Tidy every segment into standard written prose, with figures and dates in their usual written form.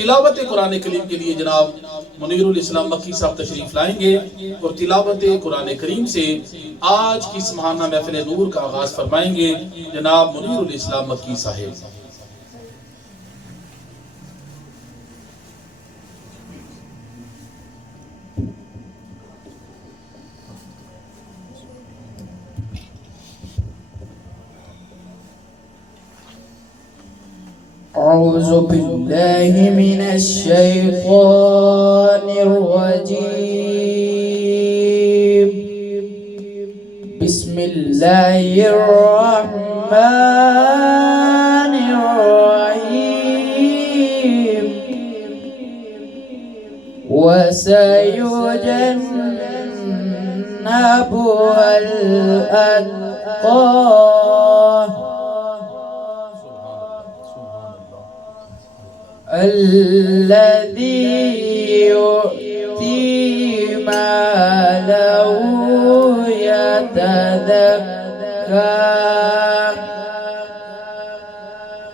تلاوت قرآن کریم کے لیے جناب منیر الاسلام مکی صاحب تشریف لائیں گے اور تلاوت قرآن کریم سے آج کی اس ماہانہ محفل نور کا آغاز فرمائیں گے جناب منیر الاسلام مکی صاحب۔ أعوذ بالله من الشيطان الرجيم بسم الله الرحمن الرحيم وسيجنبها الأتقى الذي يؤتي ماله يتزكى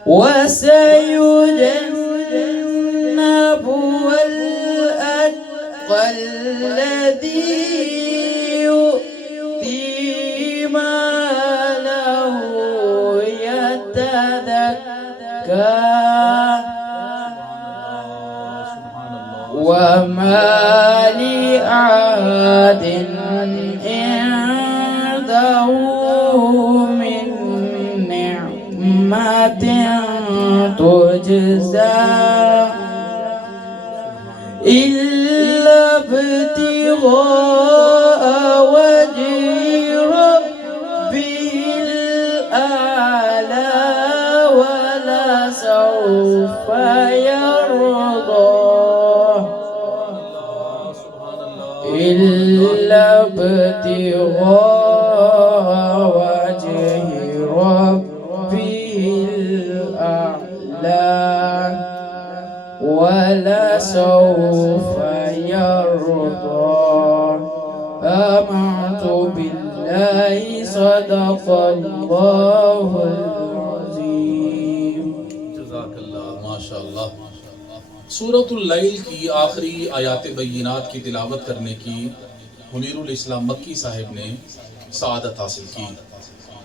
وسيجنبها الأتقى الذي يؤتي ماله يتزكى وما لأحد عنده من نعمة تجزى إلا ابتغاء وجه ربه الأعلى ولسوف يرضى إلا ابتغاء وجه ربه الأعلى ولسوف يرضى آمنت بالله صدق الله العظيم جزاک اللہ ماشاءاللہ۔ سورۃ اللیل کی آخری آیات بینات کی تلاوت کرنے کی منیر الاسلام مکی صاحب نے سعادت حاصل کی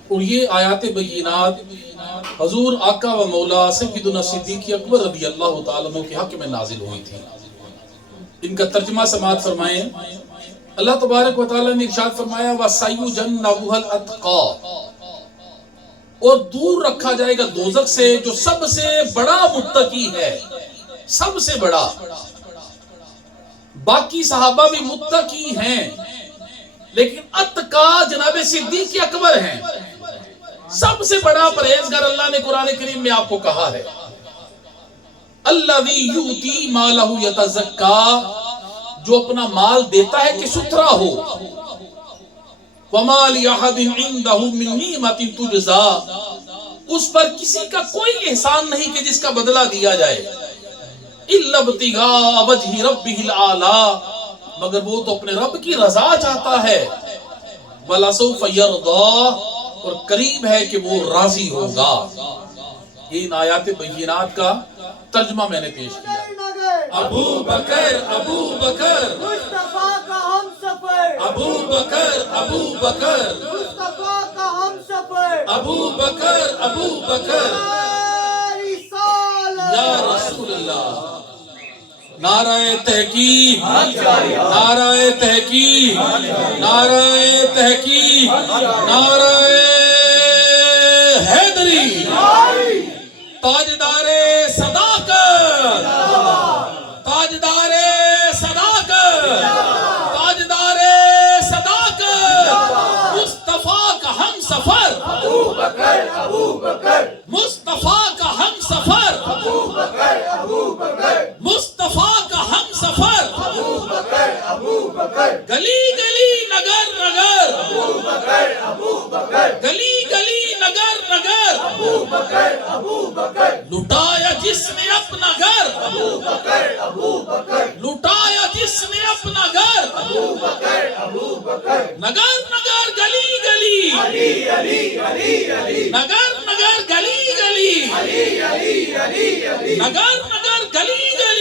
اور یہ آیات بینات حضور آقا و مولا سیدنا صدیق اکبر رضی اللہ تعالیٰ عنہ کے حق میں نازل ہوئی تھی۔ ان کا ترجمہ سماعت فرمائیں۔ اللہ تبارک و تعالیٰ نے ارشاد فرمایا وَسَيُجَنَّبُهَا الْأَتْقَى، اور دور رکھا جائے گا دوزخ سے جو سب سے بڑا متقی ہے، سب سے بڑا۔ باقی صحابہ بھی متقی ہیں لیکن اتقا جناب صدیق اکبر ہیں، سب سے بڑا پرہیزگار اللہ نے قرآن کریم میں آپ کو کہا ہے۔ الذی یؤتی مالہ یتزکا، جو اپنا مال دیتا ہے کہ ستھرا ہو۔ وما لأحد عنده من نعمت تجزا، اس پر کسی کا کوئی احسان نہیں کہ جس کا بدلہ دیا جائے۔ الا ابتغاء وجہ ربہ الأعلی، مگر وہ تو اپنے رب کی رضا چاہتا ہے۔ وَلَسَوْفَ يَرْضَى، اور قریب ہے کہ وہ راضی ہوگا۔ یہ ان آیات بینات کا ترجمہ میں نے پیش کیا۔ ابو بکر ابو بکر مصطفیٰ کا ہم سفر، ابو بکر ابو بکر مصطفیٰ کا ہم سفر، ابو بکر ابو بکر یا رسول اللہ۔ نعرہ تحقیق، نعرہ تحقیق، نعرہ تحقیق، نعرہ حیدری، تاجدار صداقت، تاجدار صداقت، تاجدار صداقت، مصطفیٰ کا ہم سفر، مصطفیٰ کا ہم سفر، مصطفیٰ کا ہم سفر، گلی گلی نگر نگر، گلی گلی نگر نگر، لٹایا جس نے اپنا گھر، لٹایا جس نے اپنا گھر، نگر نگر گلی گلی، نگر نگر گلی گلی، نگر نگر گلی گلی،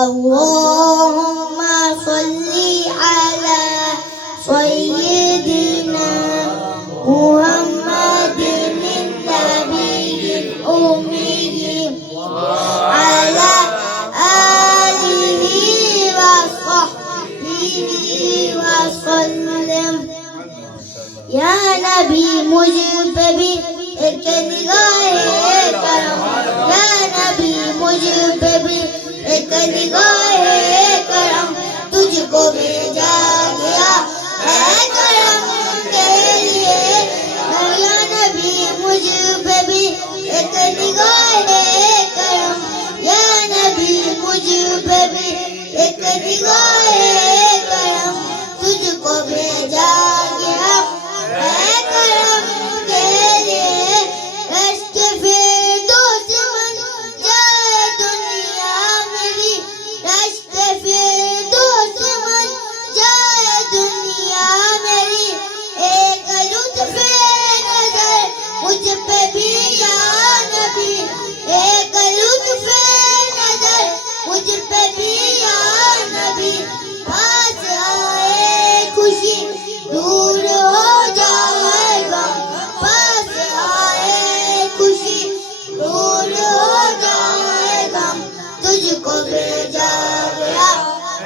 اللهم صل على سيدنا محمد النبي الأمي وعلى آله وصحبه وسلم. یا نبی مجھ پہ بھی ایک نگاہ کرم، یا نبی مجھ پہ بھی ایک نگاہ کرم، تجھ کو بھیجا گیا ہے کرم کے لیے. یا نبی مجھ پہ بھی ایک نگاہ کرم، یا نبی مجھ پہ بھی ایک نگاہ کرم، تجھ کو بھیجا گیا ہے کرم کے لیے. عشق فردوس من جائے دنیا میری، عشق فردوس من جائے دنیا میری. ایک لطف نظر مجھ پہ بھی یا نبی، ایک لطف نظر مجھ پہ بھی یا نبی. پاس آئے خوشی دور ہو جائے غم، پاس آئے خوشی دور ہو جائے غم، تجھ کو بھیجا گیا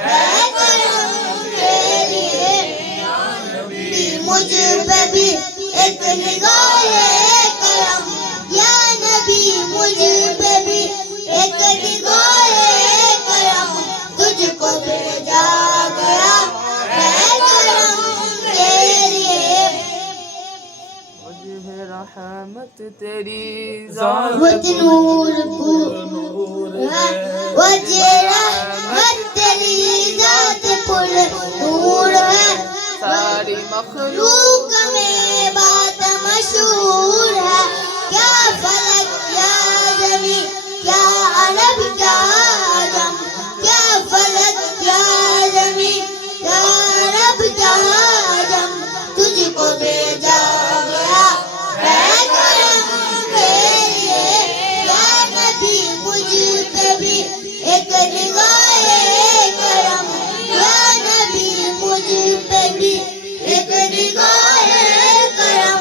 ہے کرم کے لیے. مجھ پہ بھی ایک نگاہ کرم، یا نبی مجھ پہ بھی ایک نگاہ کرم، تجھ کو بھیجا گیا ہے کرم کے لیے. وجہ رحمت تیری وجہ نور ہے، وجہ رحمت تیری ذات پر نور ہے. ساری مخلوق مخلوق میں بات مشہور ہے، کیا فلک کیا زمین کیا عرب کیا عجم، کیا فلک کیا زمین کیا عرب کیا عجم، تجھ کو بھیجا گیا ہے کرم کے لیے. یا نبی مجھ پہ بھی ایک نگاہ کرم، یا نبی مجھ پہ بھی ایک نگاہ کرم،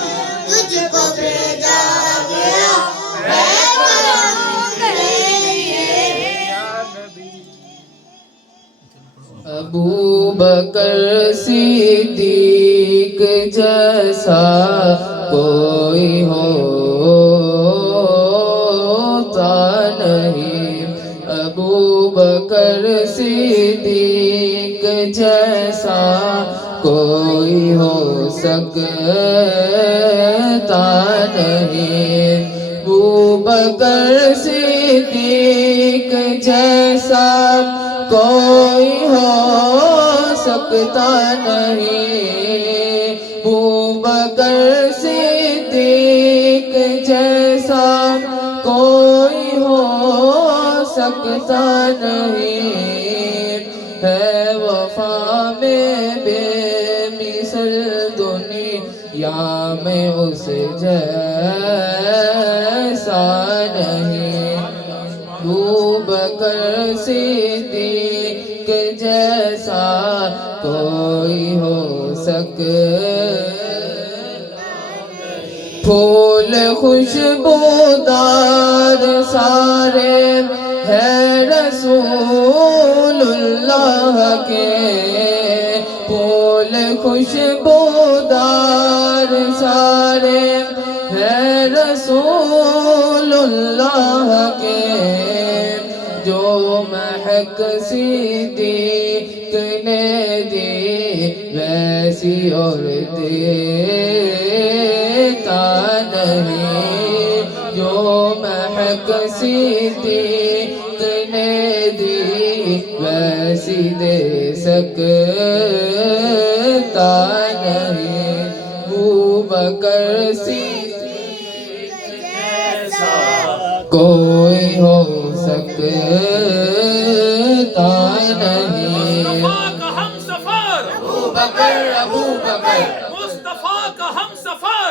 تجھ کو بھیجا گیا ہے کرم کے لیے. ابو بکر صدیق جیسا کوئی ہوتا نہیں، ابو بکر صدیق جیسا کوئی ہو سکتا نہیں. ابو بکر صدیق جیسا کوئی ہو سکتا نہیں، ابو بکر صدیق جیسا کوئی ہو سکتا نہیں. ہے وفا میں بے مثل دنیا میں اس جیسا نہیں. ابو بکر صدیق جیسا کوئی ہو پھول خوشبودار سارے ہیں رسول اللہ کے، پھول خوشبودار سارے ہیں رسول اللہ کے. جو مہک صدیق نے دی ویسی اور دیتا نہیں، جو مہک صدیق نے دی ویسی دے سکتا نہیں. ابو بکر صدیق جیسا کوئی ہو سکتا نہیں. مصطفیٰ کا ہم سفر، ابو بکر مصطفیٰ کا ہم سفر،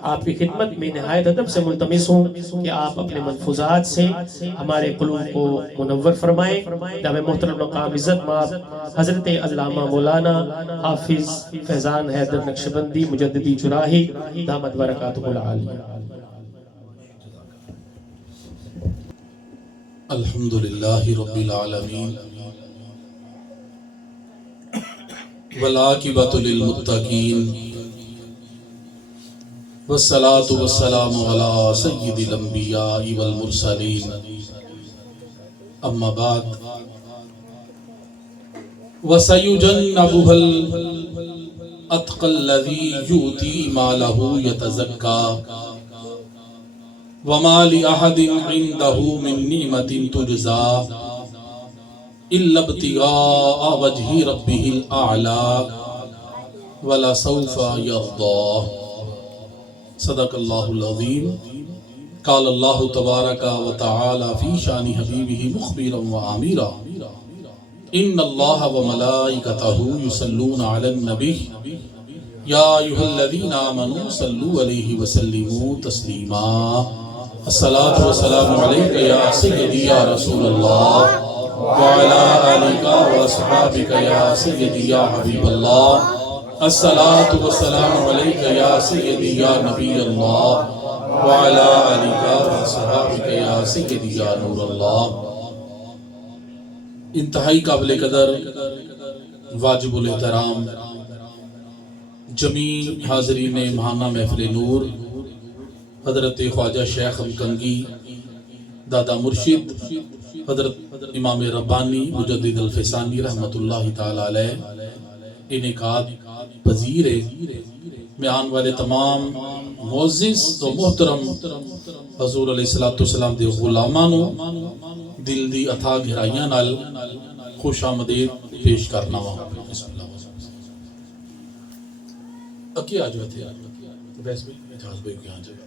آپ کی خدمت میں نہایت ادب سے ملتمس ہوں کہ آپ اپنے ملفوظات سے ہمارے قلوب کو منور فرمائیں. جناب محترم مقام عزت مآب حضرت علامہ مولانا حافظ فیضان حیدر نقشبندی مجددی چراہی دامت برکاتہ العالیہ. الحمدللہ رب العالمین والعاقبۃ للمتقین والصلاة والسلام علی سید الانبیاء والمرسلین اما بعد وسیجنبها الاتقى الذی یؤتی مالہ یتزکا وما لأحد عنده من نعمة تجزى إلا ابتغاء وجه ربه الأعلى ولسوف يرضى. صدق الله العظيم. قال الله تبارك وتعالى في شان حبيبه مخبرا وآمرا إن الله وملائكته يصلون على النبي يا أيها الذين آمنوا صلوا عليه وسلموا تسليما. الصلاة والسلام عليك يا سيدي يا رسول الله وعلى آلك وأصحابك يا سيدي يا حبيب الله. الصلاة والسلام عليك يا سيدي يا نبي الله وعلى آلك وأصحابك يا سيدي يا نور الله. انتہائی قابل قدر واجب الاحترام جمیع حاضرین ماہانہ محفل نور حضرت خواجہ شیخ کنگی دادا مرشد حضرت امام ربانی مجدد الفسانی رحمت اللہ تعالی علیہ انعقاد پذیر میں آن والے تمام معزز و محترم حضور علیہ السلام دے غلامانو دل دی عطا گہرائیاں نال خوش آمدید پیش کرنا وا. اکی آ جاتے ہیں بیس بھائی جہاز بھائی کے آ جائے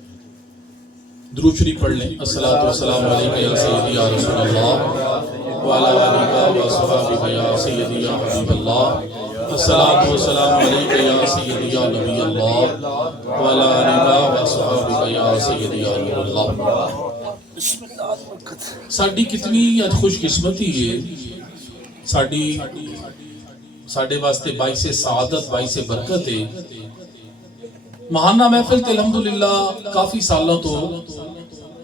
درود شریف پڑھ لیں. الصلاۃ والسلام علیک یا سیدی یا رسول اللہ وعلی آلک وصحبہ یا سیدی یا حبیب اللہ. الصلاۃ والسلام علیک یا سیدی یا نبی اللہ وعلی آلک وصحبہ یا سیدی یا نور اللہ. ساڈی کتنی خوش قسمتی ہے ساڈے واسطے باعث سعادت باعث برکت ہے. ماہانہ محفل تے الحمدللہ کافی سالوں تو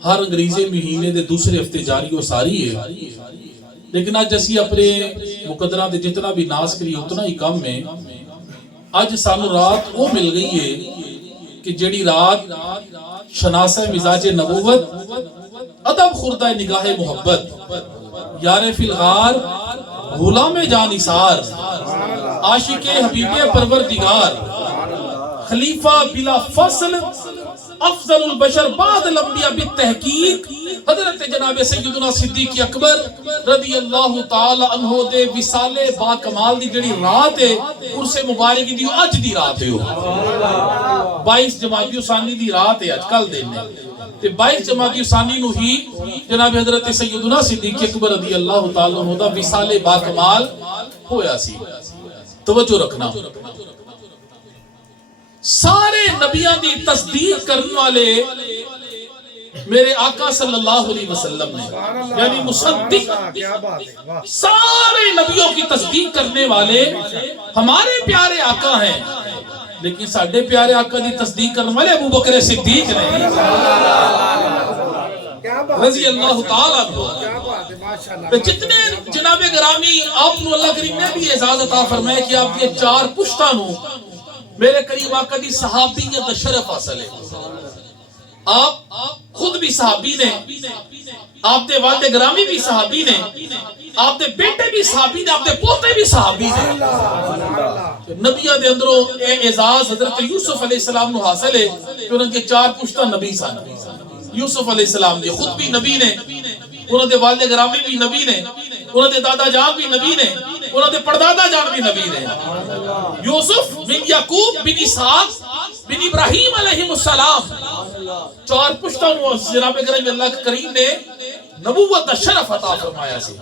ہر انگریزی مہینے دے دوسرے ہفتے جاری و ساری ہے، لیکن آج اسی اپنے مقدرہ دے جتنا بھی ناز کری اتنا ہی کم ہے. آج سانو رات وہ مل گئی ہے کہ جڑی رات شناسہ مزاج نبوت ادب خوردہ نگاہ محبت یار فی الغار غلام جان نثار عاشق حبیب پروردگار خلیفہ بلا فصل افضل البشر بعد الانبیاء بالتحقیق حضرت جناب سیدنا صدیق اکبر رضی اللہ تعالی عنہ دے وصال با کمال دی جڑی رات ہے عرس مبارک دی اج دی رات ہے 22 جمادی ثانی دی رات ہے اج کل دن ہے تے 22 جمادی ثانی نو ہی جناب حضرت سیدنا صدیق اکبر رضی اللہ تعالی عنہ دا وصال با کمال ہویا سی. توجہ رکھنا سارے نبیوں دی تصدیق کرنے والے میرے آقا صلی اللہ علیہ وسلم نے یعنی مصدق سارے نبیوں کی تصدیق کرنے والے ہمارے پیارے آقا ہیں، لیکن ساڈے پیارے آقا دی تصدیق کرنے والے ابو بکر صدیق نے رضی اللہ تعالیٰ عنہ. جتنے جناب گرامی آپ نو اللہ کریم نے بھی اعزاز عطا فرمائے کہ آپ کے 4 پشتاں نو میرے قریب آقا دی صحابیت شرف حاصل ہے. آپ خود بھی صحابی نے، آپ دے والد گرامی بھی صحابی نے، آپ دے بیٹے بھی صحابی نے، آپ دے پوتے بھی صحابی نے. نبیہ دے اندروں اے اعزاز حضرت یوسف علیہ السلام نو حاصل ہے کہ انہوں کے 4 پشتہ نبی سن. یوسف علیہ السلام دے خود بھی نبی نے، انہوں دے والد گرامی بھی نبی نے، انہوں دے دادا جان بھی نبی نے، انہوں دے پردادا جان بھی نبی نے. یوسف بن یعقوب بن اسحاق بن ابراہیم علیہ السلام 4 پشتوں نو جناب کریم اللہ کریم نے نبوت دا شرف عطا فرمایا سی.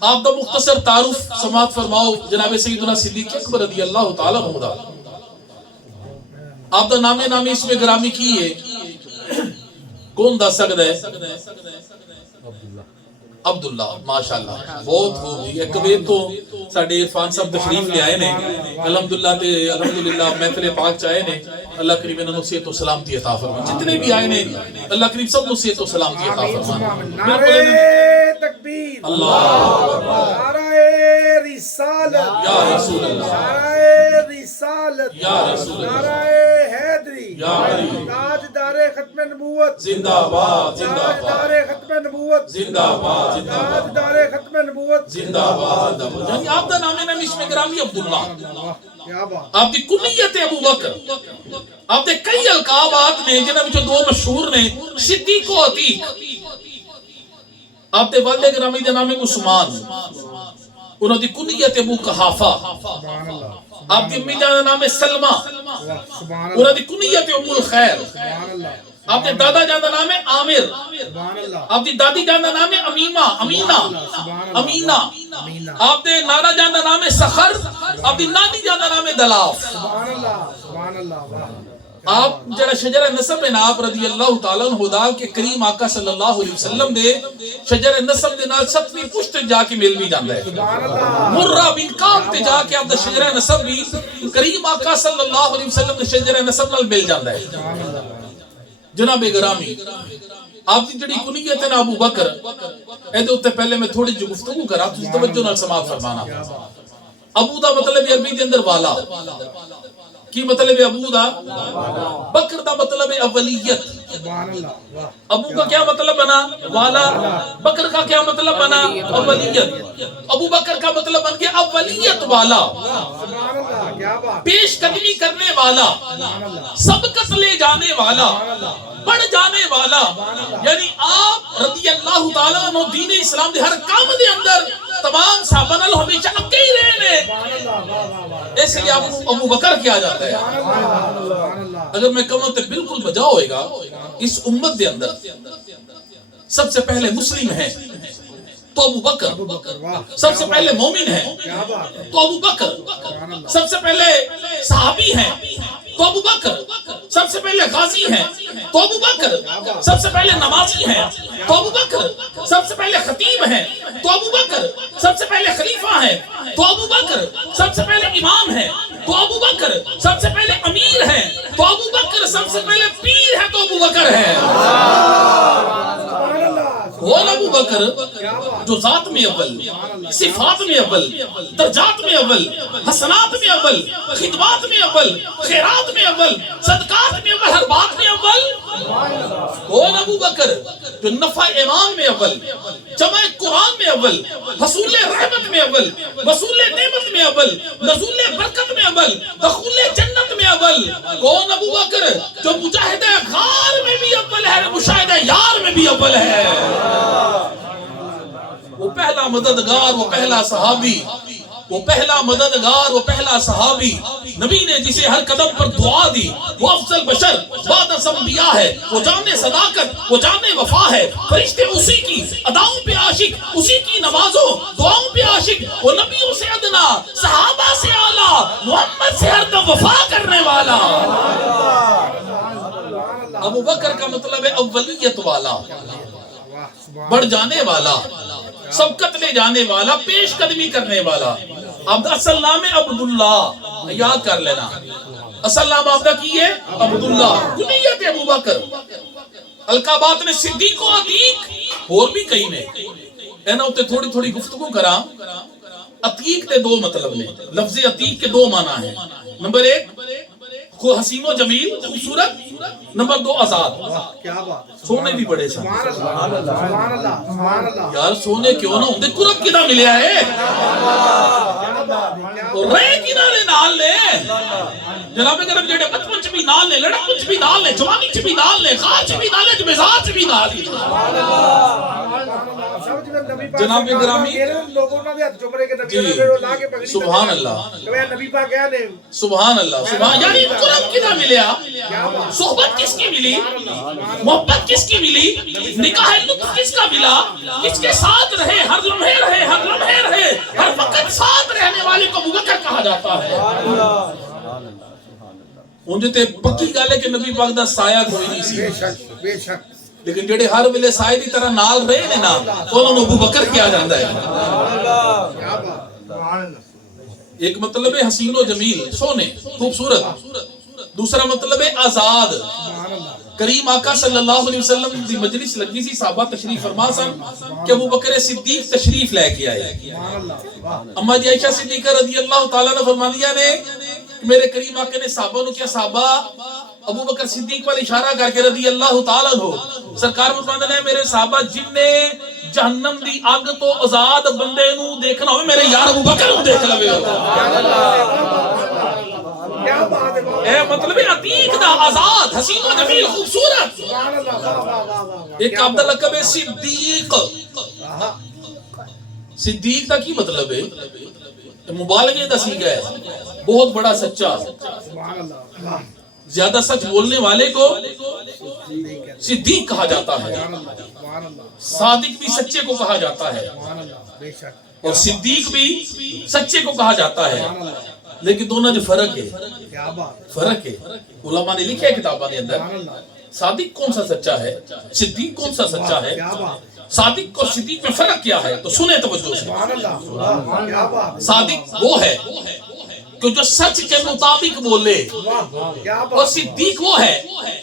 آپ دا مختصر تعارف سماعت فرماؤ جناب سیدنا صدیق اکبر رضی اللہ تعالی عنہ دا. آپ دا نامے نامی اس میں گرامی کی ہے کون دس سکتا ہے؟ عبداللہ، ماشاءاللہ بہت خوب. ایک وے تو ساڈے عرفان صاحب تشریف لے آئے نے الحمدللہ محفل پاک چاہے نے. اللہ کریم انہوں نے صحت و سلامتی عطا فرمائے. جتنے بھی آئے نے اللہ کریم سب کو صحت و سلامتی عطا فرمائے. نعرہ تکبیر، اللہ نعرہ رسالت، یا رسول اللہ، نعرہ رسالت، یا رسول اللہ، نعرہ حیدری، یا علی، تاجدار ختم نبوت، زندہ باد زندہ باد تاجدار ختم نبوت، زندہ باد زندہ باد تاجدار ختم نبوت. زندہ باد. یعنی آپ دا نام نامی اس میں گرامی عبداللہ، کیا بات. آپ دی کنیت ابو بکر، آپ دے کئی القابات نے جنہاں وچوں دو مشہور نے صدیق و عتیق. آپ دے والد گرامی دا نام ہے عثمان، انہوں دی کنیت ابو قحافہ. سبحان اللہ، آپ دی امی جان دا نام ہے سلمہ، سبحان اللہ، انہوں دی کنیت ام الخیر. سبحان اللہ، آپ دے دادا جان دا نام ہے عامر، سبحان اللہ، آپ دی دادی جان دا نام ہے امیمہ، امینہ، امینہ. آپ دے نانا جان دا نام ہے سخر، آپ دی نانی جان دا نام ہے دلاف. سبحان اللہ، سبحان اللہ. واہ. آپ جڑا شجر نسب ہے نا آپ رضی اللہ تعالیٰ عنہ دا کہ کریم آقا صلی اللہ علیہ وسلم دے شجر نسب دے نال ستویں پشت جا کے مل بھی جاندا ہے. مرہ بن کعب تے جا کے آپ دا شجر نسب بھی کریم آقا صلی اللہ علیہ وسلم دے شجر نسب نال مل جاندا ہے. جناب گرامی آپ کی جڑی کنیت ہے نا ابو بکر، اے دے اوتے پہلے میں تھوڑی جو گفتگو کرا تسی توجہ نال سماعت فرمانا. ابو دا مطلب عربی دے اندر والا. کی مطلب ہے ابو دا؟ بکر دا مطلب ہے اولیت. سبحان اللہ. واہ. ابو کا کیا مطلب بنا؟ والا. بکر کا کیا مطلب بنا؟ اولیت. ابو بکر کا مطلب بن گیا اولیت والا، سبحان اللہ. کیا بات. پیش قدمی کرنے والا، سبقت لے جانے والا، بڑھ جانے والا. یعنی آپ رضی اللہ تعالیٰ عنہ دین اسلام دے ہر کام دے اندر تمام صحابہ نال ہمیشہ اگے ہی رہے نے. اس لیے آپ کو ابو بکر کیا جاتا ہے. سبحان اللہ. اگر میں کہوں تو بالکل بجا ہوئے گا. اس امت دے اندر سب سے پہلے مسلم ہے تو ابو بکر، سب سے پہلے مومن ہے تو ابو بکر، سب سے پہلے صحابی ہیں تو ابو بکر، سب سے پہلے غازی ہیں تو ابو بکر، سب سے پہلے نمازی ہیں تو ابو بکر، سب سے پہلے خطیب ہیں تو ابو بکر، سب سے پہلے خلیفہ ہیں تو ابو بکر، سب سے پہلے امام ہیں تو ابو بکر، سب سے پہلے امیر ہیں تو ابو بکر، سب سے پہلے پیر ہے تو ابو بکر ہے. کون ابو بکر؟ جو ذات میں اول، صفات میں اول، درجات میں اول، حسنات میں اول، خدمات میں اول، خیرات میں اول، صدقات میں اول، ہر بات میں اول. کون ابو بکر؟ جو نفع ایمان میں اول، جمع قرآن میں اول، حصول رحمت میں اول، وصول نعمت میں اول، نزول برکت میں اول، دخول جنت میں اول. کون ابو بکر؟ جو مجاہد غار میں بھی اول ہے، مشاہد یار میں بھی اول ہے. وہ پہلا مددگار، وہ پہلا صحابی، وہ پہلا مددگار، وہ پہلا صحابی، نبی نے جسے ہر قدم پر دعا دی. وہ افضل بشر بعد از انبیاء ہے، وہ جانے صداقت، وہ جانے وفا ہے. فرشتے اسی کی اداؤں پہ عاشق، اسی کی نمازوں دعاؤں پہ عاشق. وہ نبیوں سے ادنا، صحابہ سے اعلیٰ، محمد سے ہر دم وفا کرنے والا. ابو بکر کا مطلب ہے اولیت والا، بڑھ جانے والا، سبقت لے جانے والا، پیش قدمی کرنے والا. اب اصل نام ہے عبداللہ، یاد کر لینا. اصل نام آپ کا کی ہے عبداللہ، کنیت ابو بکر. القابات نے صدیق و عتیق اور بھی کئی نے. اینا ہوتے تھوڑی تھوڑی گفتگو کرا. عتیق کے دو مطلب نے. لفظ عتیق کے دو معنی ہیں. نمبر ایک حسین و جمیل، خوبصورت. نمبر دو آزاد. کیا بات. سونے بھی بڑے سن. سبحان اللہ، سبحان اللہ، سبحان اللہ. یار سونے کیوں نہ ہوندے قرب کدا ملیا ہے. رہے کنارے نال نے جناب کرم جڑے بچپن چ بھی نال نے، لڑکپن چ بھی نال نے، جوانی چ بھی نال نے، خاص چ بھی نال نے، مزاج چ بھی نال نے. جناب گرامی لوگوں نے ہاتھ چومرے کے نبی جی، نے لا کے پگڑی. سبحان اللہ، کہ نبی پاک کیا نے. سبحان اللہ، سبحان. یعنی قرب کدا ملیا، صحبت کس کی ملی، محبت کس کی ملی، نکاح لطف کس کا ملا، کس کے ساتھ رہے، ہر لمحے رہے، ہر لمحے رہے، ہر وقت ساتھ رہنے والے کو ابو بکر کہا جاتا ہے. انج تے پکی گل ہے کہ نبی پاک دا سایہ کوئی نہیں سی، بے شک لیکن جڑے ہر ویلے سائے دی طرح نال رہے نے نا انہوں نے ابو بکر کیا جاندا ہے۔ ایک مطلب ہے حسین و جمیل، سونے خوبصورت، دوسرا مطلب ہے آزاد۔ کریم آقا صلی اللہ علیہ وسلم دی مجلس لگی سی، صحابہ تشریف فرما سن کہ ابو بکر صدیق تشریف لے کے آئے۔ اما جی عائشہ صدیقہ رضی اللہ تعالیٰ نے فرما دیا نے میرے کریم آقا نے صحابہ نو کیا، صحابہ ابو بکر صدیق پر اشارہ کر کے رضی اللہ تعالیٰ عنہ سرکار فرماندے نے میرے صحابہ جن نے جہنم دی آگ تو آزاد بندے نو دیکھنا ہوئے میرے یار ابو بکر نو دیکھ لوے۔ کیا بات ہے، اے مطلب عتیق دا آزاد حسین و جمیل خوبصورت۔ ایک عبد القب صدیق، صدیق دا کی مطلب ہے؟ مبالغے دا سیگا ہے، بہت بڑا سچا، زیادہ سچ بولنے والے کو صدیق کہا جاتا ہے، صادق بھی سچے کو کہا جاتا ہے اور صدیق بھی سچے کو کہا جاتا ہے، لیکن دونوں جو فرق ہے، فرق ہے علماء نے لکھا ہے کتابوں کے اندر صادق کون سا سچا ہے، صدیق کون سا سچا ہے، صادق اور صدیق میں فرق کیا ہے تو سنیں توجہ سے۔ صادق وہ ہے کہ جو سچ کے مطابق بولے اور صدیق وہ ہے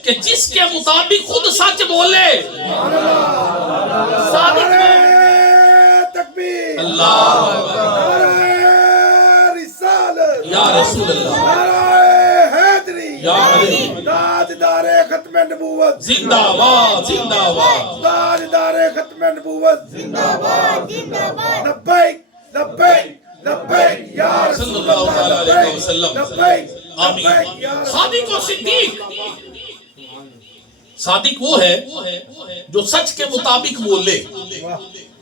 کہ جس کے مطابق خود سچ بولے۔ صادق تکبیر، اللہ رسالت، یا رسول اللہ، حیدری، یا علی، تاجدار ختم نبوت، زندہ باد، زندہ باد، تاجدار ختم نبوت، زندہ باد، زندہ باد، لبیک لبیک لبیک یا صلی اللہ علیہ وسلم، لبیک آمین۔ صادق اور صدیق، صادق وہ ہے جو سچ کے مطابق بولے،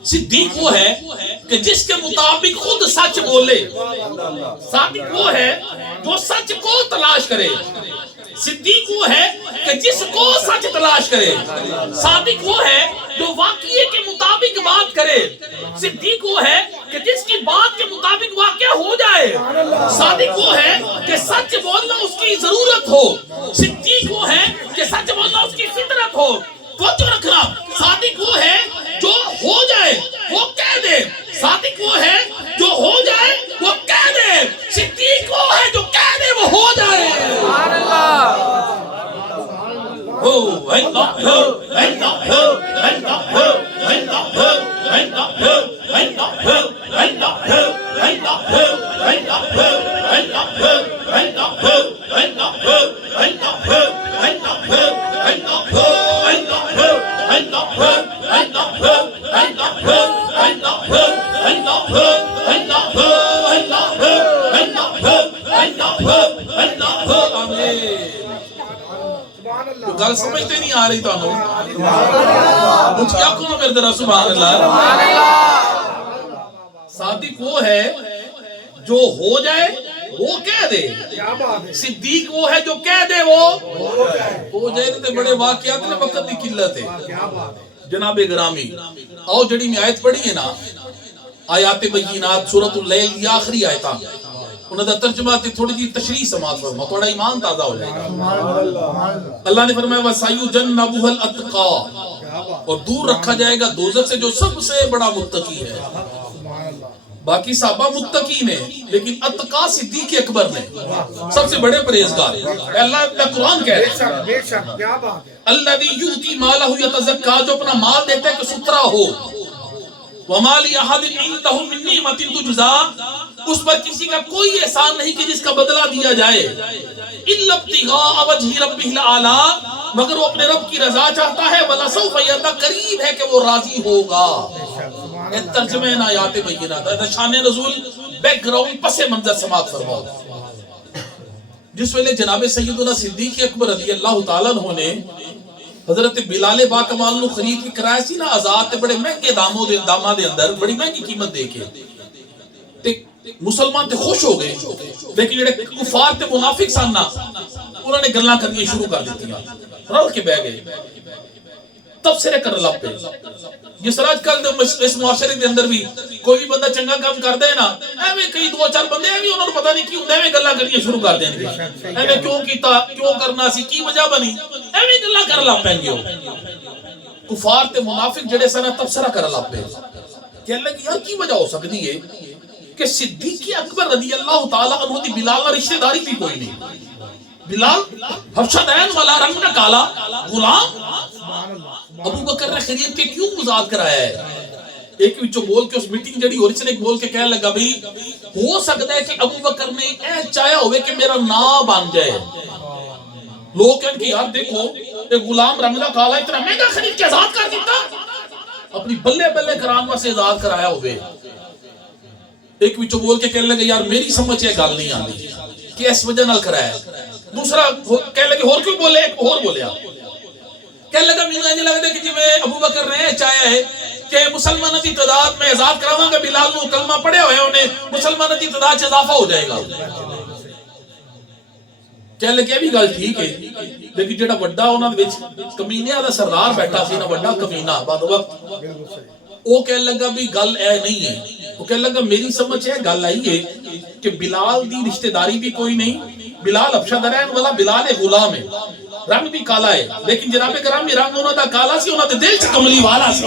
صدیق وہ ہے کہ جس کے مطابق خود سچ بولے۔ صادق وہ ہے جو سچ کو تلاش کرے، صدیق وہ ہے کہ جس کو سچ تلاش کرے۔ صادق وہ ہے جو واقعے کے مطابق بات کرے، صدیق وہ ہے کہ جس کی بات کے مطابق واقعہ ہو جائے۔ صادق وہ ہے کہ سچ بولنا اس کی ضرورت ہو، صدیق وہ ہے کہ سچ بولنا اس کی فطرت ہو۔ توجہ رکھنا، صادق وہ ہے جو ہو جائے وہ کہہ دے، صادق وہ ہے جو ہو جائے وہ کہہ دے، صدیق وہ ہے جو کہہ دے وہ ہو جائے۔ سبحان اللہ، ہو اللہ ہو اللہ ہو اللہ ہو اللہ ہو اللہ ہو اللہ ہو اللہ ہو اللہ ہو اللہ ہو اللہ ہو اللہ ہو اللہ ہو اللہ ہو اللہ ہو اللہ ہو گل سمجھتے نہیں آ رہی تو کچھ کیا کہوں میرے ذرا سبحان اللہ۔ صادق وہ ہے جو ہو جائے وہ کہہ دے، صدیق وہ ہے جو کہہ دے وہ ہو جائے۔ تے بڑے واقعات نے وقت کی قلت ہے جناب گرامی۔ آؤ جڑی میں آیت پڑھی ہے نا، آیات بینات سورۃ اللیل کی آخری آیتاں، انہوں نے ترجمہ تے تھوڑی جی تشریح سماعت فرما، تھوڑا ایمان تازہ ہو جائے گا۔ اللہ نے فرمایا وَسَيُجَنَّبُهَا الْأَتْقَى، اور دور رکھا جائے گا دوزخ سے جو سب سے بڑا متقی ہے۔ باقی صحابہ متقی نے، لیکن اتقا صدیق اکبر نے، سب سے بڑے پرہیزگار۔ اللہ اپنا قرآن کہہ رہے ہیں بے شک کیا بات ہے، الذی یؤتی مالہ یتزکا، جو اپنا مال دیتا ہے کہ سترا ہو۔ وما لأحد عنده من نعمة تجزا، اس پر کسی کا کوئی احسان نہیں کہ جس کا بدلہ دیا جائے۔ الا ابتغاء وجہ ربہ الاعلی، مگر وہ اپنے رب کی رضا چاہتا ہے۔ ولسوف یرضی، قریب ہے کہ وہ راضی ہوگا۔ یہ ترجمہ ہے آیات بینات، شان نزول بیک گراؤنڈ پس منظر سماعت فرماؤ۔ جس ویلے جناب سیدنا صدیق اکبر رضی اللہ تعالیٰ عنہ نے حضرت بلال باکمال نو خرید کے کرایا سی نا آزاد، تے بڑے مہنگے داماں دے اندر بڑی مہنگی قیمت دے کے، تے مسلمان تے خوش ہو گئے، لیکن جڑے کفار تے منافق سن نا، انہوں نے گلاں کرنی شروع کر دیتی، رل کے بہ گئے۔ تبصرے کر لگ پے جس طرح آج کل اس معاشرے کے اندر بھی کوئی بندہ چنگا کام کرتا ہے نا ایویں کئی دو چار بندے ایویں انہوں نے پتہ نہیں کیوں ایویں گلاں کریاں شروع کر دیں گے ایویں کیوں کیتا کیوں کرنا سی کی وجہ بنی ایویں گلاں کر لگ پیں گے کفار تے منافق جڑے سن تبصرہ کر لگ پے کہنے لگے یار کی وجہ ہو سکتی ہے کہ صدیق اکبر رضی اللہ تعالی عنہ دی بلال نال رشتہ داری بھی کوئی نہیں بلال حبشہ دین والا رنگ کا کالا غلام ابو بکر نے خرید کے کیوں مزاد کرایا ہے ایک وچوں بول کے اس میٹنگ جڑی ہو رہی سی ایک بول کے کہنے لگا بھئی ہو سکتا ہے کہ ابو بکر نے اے چاہیا ہوئے کہ میرا نام بن جائے لوگ کہن کہ یار دیکھو ایک غلام رنگ کا کالا اتنا مہنگا خرید کے آزاد کر دیتا اپنی بلے بلے کرامہ سے آزاد کرایا ہوئے ایک وچوں بول کے کہنے لگے یار میری سمجھ یہ گل نہیں آندی کہ اس وجہ نال کرایا دوسرا کہنے لگے اور کیوں بولے ایک اور بولیا کہنے لگا مینوں یہ لگدا کہ جویں ابو بکر نے چاہیا ہے کہ مسلمانوں کی تعداد میں آزاد کراواں گا بلال نو کلمہ پڑھیا ہویا انہیں مسلمانوں کی تعداد میں اضافہ ہو جائے گا کہنے لگے یہ بھی گل ٹھیک ہے لیکن جڑا بڑا انہاں دے وچ کمینیاں دا سردار بیٹھا سی نا بڑا کمینہ بعد وقت وہ کہنے لگا بھی گل اے نہیں ہے وہ کہنے لگا میری سمجھ ہے گل آئی ہے کہ بلال دی رشتہ داری بھی کوئی نہیں بلال حبشہ درین والا بلال غلام ہے رنگ بھی کالا ہے لیکن جناب گرامی رنگ انہوں دا کالا سی انہوں دے دل چ کملی والا سی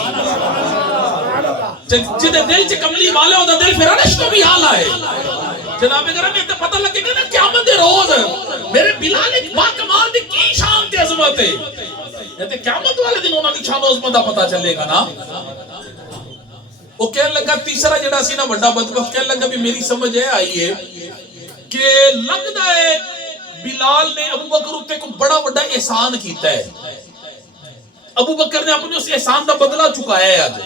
جدے دل چ کملی والا ہوندا دل پھر عرش تو بھی اعلی ہے جناب گرامی تے پتہ لگے گا نا قیامت دے روز میرے بلال ایک با کمال دی کی شان تے عظمت ہے تے قیامت والے دن انہاں دی شان و عظمت دا پتہ چلے گا نا وہ کہنے لگا تیسرا جڑا سی نا بڑا بدبخت کہنے لگا بھی میری سمجھ ہے آئی ہے کہ لگدا ہے بلال نے ابو بکر اتے کو بڑا بڑا احسان کیتا ہے ابو بکر نے اپنے اس احسان دا بدلہ چکایا ہے آج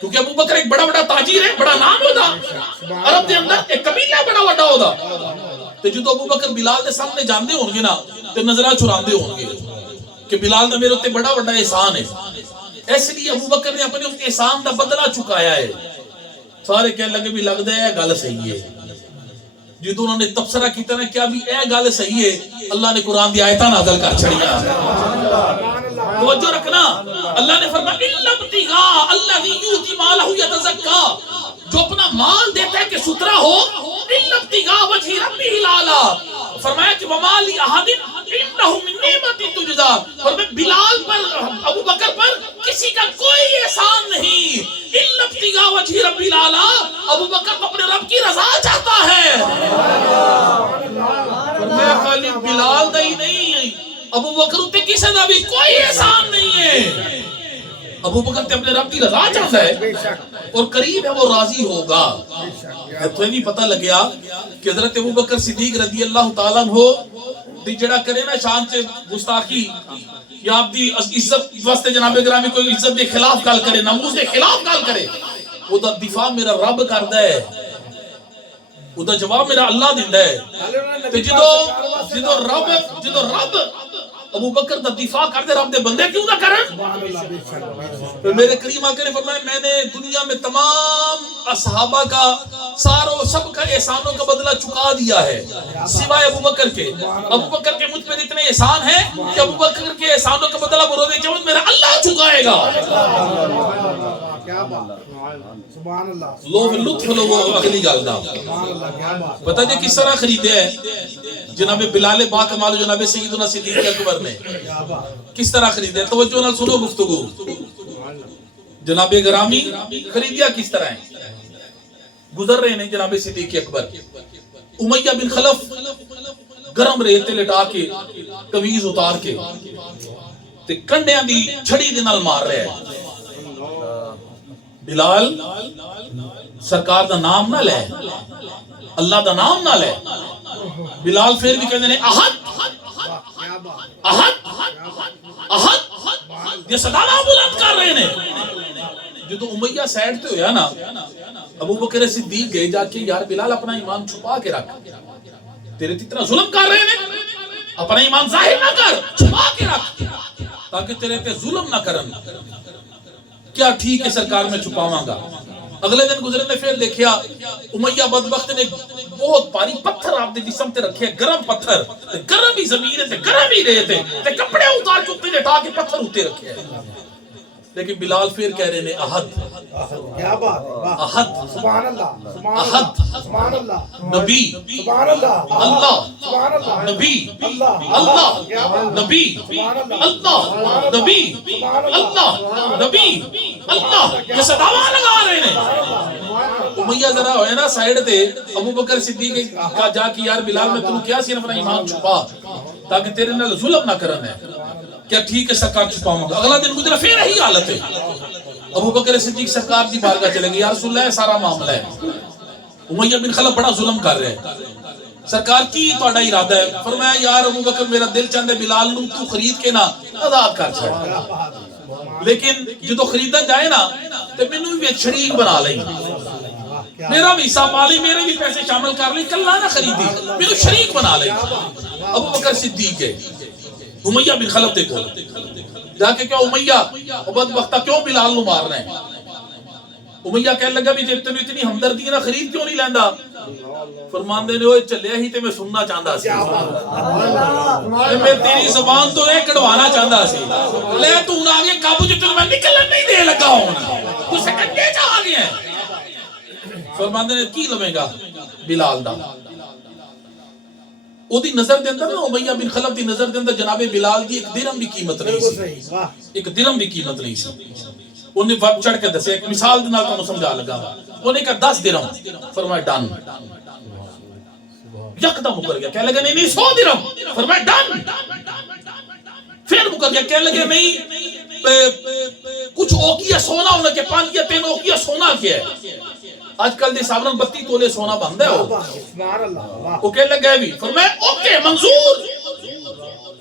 کیونکہ ابو بکر ایک بڑا بڑا تاجر ہے بڑا نام ہوتا عرب دے اندر ایک قبیلہ بڑا بڑا ہوتا تو جو ابو بکر بلال دے سامنے جاندے ہوں گے نا تو نظرہ چراندے ہوں گے کہ بلال دا میرے اتے بڑا بڑا احسان ہے ایسے لیے ابو بکر نے اپنے اس احسان دا بدلہ چکایا ہے سارے کہنے لگے بھی لگدا ہے گل صحیح ہے جدو انہوں نے تبصرہ کیتا نا کیا بھی اے گل صحیح ہے اللہ نے قرآن دی آیتاں نازل کر چھڑیاں توجہ رکھنا اللہ نے فرمایا الا ابتغاء الذی یؤتی مالہ یتزکا جو اپنا مال دیتا ہے کہ سترا ہو الا ابتغاء وجہ ربہ الاعلی فرمایا کہ وما لی احد انہ من نعمت تجزا فرمایا بلال پر ابو بکر پر کسی کا کوئی احسان نہیں الا ابتغاء وجہ ربہ الاعلی ابو بکر اپنے رب کی رضا چاہتا ہے فرمایا خالی بلال دا ہی نہیں ابو بکر تے کسی دا بھی کوئی احسان نہیں ہے ابو بکر تے اپنے رب کی رضا چاہتا ہے اور قریب ہے وہ راضی ہوگا تو یہ بھی پتہ لگیا کہ حضرت ابو بکر صدیق رضی اللہ تعالیٰ عنہ دی جڑا کرے نا شان سے گستاخی یا آپ دی عزت واسطے جناب گرامی کوئی عزت دے خلاف گل کرے ناموس دے خلاف گل کرے وہ دا دفاع میرا رب کردا ہے وہ دا جواب میرا اللہ دیندا ہے تے جدو رب ابو بکر دا دفاع کردے رب دے بندے کیوں نہ کرن میرے کریم آقا نے فرمایا میں نے دنیا میں تمام اصحابہ کا ساروں سب کا احسانوں کا بدلہ چکا دیا ہے سوائے ابو بکر کے مجھ پر اتنے احسان ہیں کہ ابو بکر کے احسانوں کا بدلہ بروز قیامت میرا اللہ چکائے گا لوگ لطف لوگ اگلی گل دا پتہ جی کس طرح خریدے ہیں جناب بلال با کمال جناب سیدنا صدیق اکبر نے کس طرح خریدے توجہ نال سنو گفتگو جناب گرامی خریدیا کس طرح ہے گزر رہے ہیں جناب صدیق اکبر امیہ بن خلف گرم ریت لٹا کے قمیض اتار کے تے کنڈیاں دی چھڑی دے نال مار رہے ہیں بلال سرکار دا نام نہ لے اللہ دا نام نہ لے بلال پھر بھی کہندے نے احد یہ صدا نہ بلند کر رہے ہیں جو امیہ سائڈ تے ہویا نا ابو بکر صدیق گئے جا کے یار بلال اپنا ایمان چھپا کے رکھ تیرے اتنا ظلم کر رہے ہیں اپنا ایمان ظاہر نہ کر چھپا کے رکھ تاکہ تیرے تے ظلم نہ کرن کیا ٹھیک ہے سرکار میں چھپاواں گا اگلے دن گزرے نے پھر دیکھیا امیہ بدبخت نے بہت بھاری پتھر آپ دے جسم تے رکھے، گرم پتھر، گرم ہی زمین تے گرم ہی رہے تے کپڑے اتار کے اتنے لٹا کے پتھر اتنے رکھے، لیکن بلال پھر کہہ رہے نے احد کیا بات ہے، واہ، احد سبحان اللہ، سبحان اللہ، احد سبحان اللہ، نبی سبحان اللہ، اللہ سبحان اللہ، نبی اللہ، اللہ نبی اللہ نبی اللہ نبی اللہ، یہ صداواں لگا رہے ہیں۔ امیہ ذرا ہوئے نا سائیڈ تے، ابو بکر صدیق کا جا کہ یار بلال میں تنوں کیا سی اپنا ایمان چھپا تاکہ تیرے نال ظلم نہ کرن ہے، کیا ٹھیک ہے سرکار چھپاؤں گا۔ اگلا دن گزرا پھر یہی حالت ہے، ابو بکر صدیق سرکار دی بارگاہ چلے گئے، یا رسول اللہ سارا معاملہ ہے، امیہ بن خلف بڑا ظلم کر رہے ہیں، سرکار کی تہاڈا ارادہ ہے؟ فرمایا یار ابو بکر میرا دل چاہتا ہے بلال نوں تو خرید کے نا آزاد کر چھڑ، لیکن جدو خریدا جائے نا تے مینوں بھی شریک بنا لئی، میرا بھی حصہ پا لئی، میرے بھی پیسے شامل کر لئی، کلا نہ خریدی، مینوں شریک بنا لئی۔ ابو بکر صدیق ہے، امیہ بن خلف دیکھو جا کے کیا امیہ بدبختہ کیوں بلال نو مارنا ہے؟ امیہ کہنے لگا بھی جب تینوں اتنی ہمدردی ہے نا خرید کیوں نہیں لیندا؟ فرماندے نے اوے چلیا ہی تے میں سننا چاہندا سی، میں تیری زبان تو اے کڑوانا چاہندا سی، لے تو ہن آ گیا قابو جو تینوں میں نکلن نہیں دے لگا ہوں، تو سکنجے چ آ گیا ہے۔ فرماندے نے کی لویں گا بلال دا؟ او دی نظر دے اندر نا امیہ بن خلف دی نظر دے اندر جناب بلال دی ایک درہم بھی قیمت نہیں سی، ایک درہم بھی قیمت نہیں سی۔ انہیں وقت چڑھ کے دسے، ایک مثال دے نال تانوں سمجھا لگا، انہیں کہا 10 درہم، فرمایا ڈن، یکدم مکر گیا، کہنے لگا نہیں 100 درہم، فرمایا ڈن، پھر مکر گیا، کہنے لگا نہیں کچھ اوکیا سونا ہونا کہ 5 یا 3 اوکیا سونا کیا ہے، آج کل دے سابرن 32 تولے سونا بندہ ہے ہو، وہ کہنے لگا بھی، فرمایا اوکے منظور،